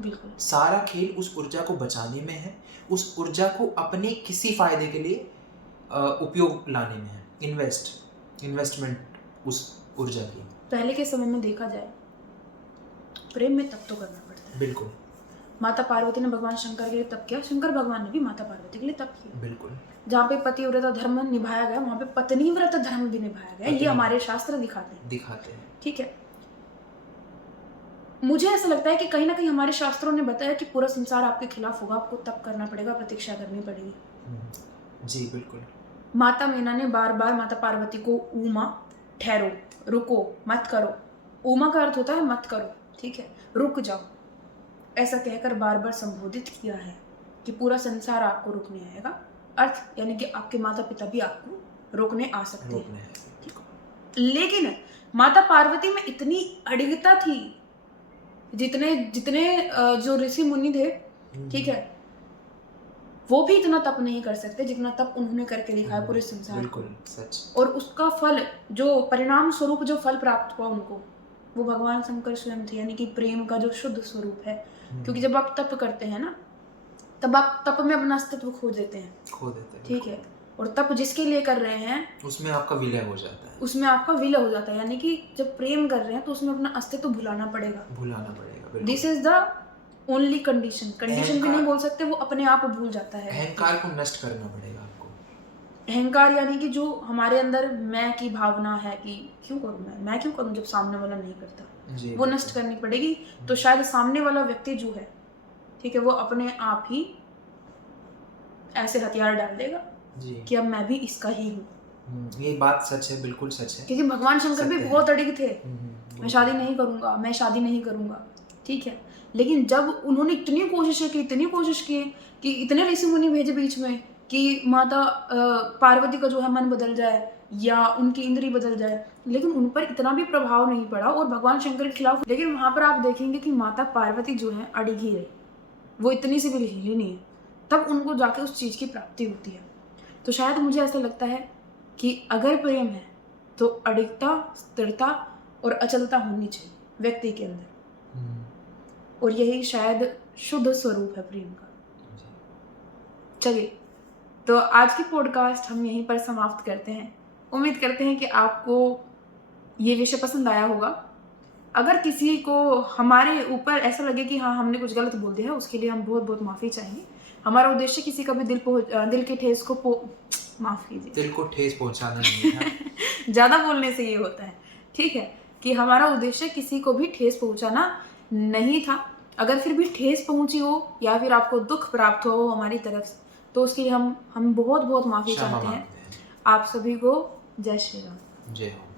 बिल्कुल। सारा खेल उस ऊर्जा को बचाने में है, उस ऊर्जा को अपने किसी फायदे के लिए उपयोग लाने में है, इन्वेस्टमेंट उस ऊर्जा की। पहले के समय में देखा जाए, प्रेम में तप तो करना पड़ता है। बिल्कुल। माता पार्वती ने भगवान शंकर के लिए तप किया, शंकर भगवान ने भी माता पार्वती के लिए तप किया। बिल्कुल। जहाँ पे पतिव्रता धर्म निभाया गया, वहाँ पे पत्नी व्रत धर्म भी निभाया गया। ये हमारे शास्त्र दिखाते हैं। ठीक है, मुझे ऐसा लगता है कि कहीं ना कहीं हमारे शास्त्रों ने बताया कि पूरा संसार आपके खिलाफ होगा, आपको तप करना पड़ेगा, प्रतीक्षा करनी पड़ेगी। जी बिल्कुल। माता मीना ने बार बार माता पार्वती को उमा, ठहरो, रुको, मत करो। उमा का अर्थ होता है मत करो, ठीक है, रुक जाओ, ऐसा कहकर बार बार संबोधित किया है कि पूरा संसार आपको रोकने आएगा। अर्थ यानी कि आपके माता पिता भी आपको रोकने आ सकते हैं। लेकिन माता पार्वती में इतनी अडिगता थी, जितने जो ऋषि मुनि थे, ठीक है, वो भी इतना तप नहीं कर सकते जितना तप उन्होंने करके दिखाया पूरे संसार। बिल्कुल सच। और उसका फल, जो परिणाम स्वरूप जो फल प्राप्त हुआ उनको, वो भगवान शंकर स्वयं थे, यानी कि प्रेम का जो शुद्ध स्वरूप है। क्योंकि जब आप तप करते हैं ना, तब आप तप में अपना अस्तित्व खो देते हैं, ठीक है, और तप जिसके लिए कर रहे हैं उसमें आपका विलय हो जाता है, उसमें आपका विलय हो जाता है। यानी कि जब प्रेम कर रहे हैं तो उसमें अपना अस्तित्व भुलाना पड़ेगा। भुलाना पड़ेगा। This is the only condition भी अहंकार- नहीं बोल सकते, वो अपने आप भूल जाता है। अहंकार को नष्ट करना पड़ेगा आपको। अहंकार यानी कि जो हमारे अंदर मैं की भावना है कि क्यों करूँ मैं क्यों करूँ जब सामने वाला नहीं करता, जी वो नष्ट करनी पड़ेगी। तो शायद सामने वाला व्यक्ति जो है, ठीक है, वो अपने आप ही ऐसे हथियार डाल देगा जी। कि अब मैं भी इसका ही हूँ। ये बात सच है, बिल्कुल सच है। क्योंकि भगवान शंकर भी सत्य है। बहुत अड़िग थे, मैं बहुत शादी नहीं करूँगा, मैं शादी नहीं करूँगा, ठीक है। लेकिन जब उन्होंने इतनी कोशिश की कि इतने ऋषि मुनि भेजे बीच में कि माता पार्वती का जो है मन बदल जाए या उनकी इंद्री बदल जाए, लेकिन उन पर इतना भी प्रभाव नहीं पड़ा और भगवान शंकर के खिलाफ। लेकिन वहाँ पर आप देखेंगे कि माता पार्वती जो है अड़िग ही रही, वो इतनी सी भी हिली नहीं है, तब उनको जाके उस चीज़ की प्राप्ति होती है। तो शायद मुझे ऐसा लगता है कि अगर प्रेम है तो अडिगता, स्थिरता और अचलता होनी चाहिए व्यक्ति के अंदर, और यही शायद शुद्ध स्वरूप है प्रेम का। चलिए, तो आज की पॉडकास्ट हम यहीं पर समाप्त करते हैं। उम्मीद करते हैं कि आपको ये विषय पसंद आया होगा। अगर किसी को हमारे ऊपर ऐसा लगे कि हाँ हमने कुछ गलत बोल दिया है, उसके लिए हम बहुत बहुत माफ़ी चाहेंगे। हमारा उद्देश्य किसी का भी दिल के ठेस को माफ़ कीजिए, दिल को ठेस पहुंचाना नहीं था। ज़्यादा बोलने से ये होता है, ठीक है, कि हमारा उद्देश्य किसी को भी ठेस पहुंचाना नहीं था। अगर फिर भी ठेस पहुंची हो या फिर आपको दुख प्राप्त हो हमारी तरफ से, तो उसके लिए हम बहुत बहुत माफ़ी क्षमा चाहते हैं। मांगते हैं। आप सभी को जय श्री राम। जय हो।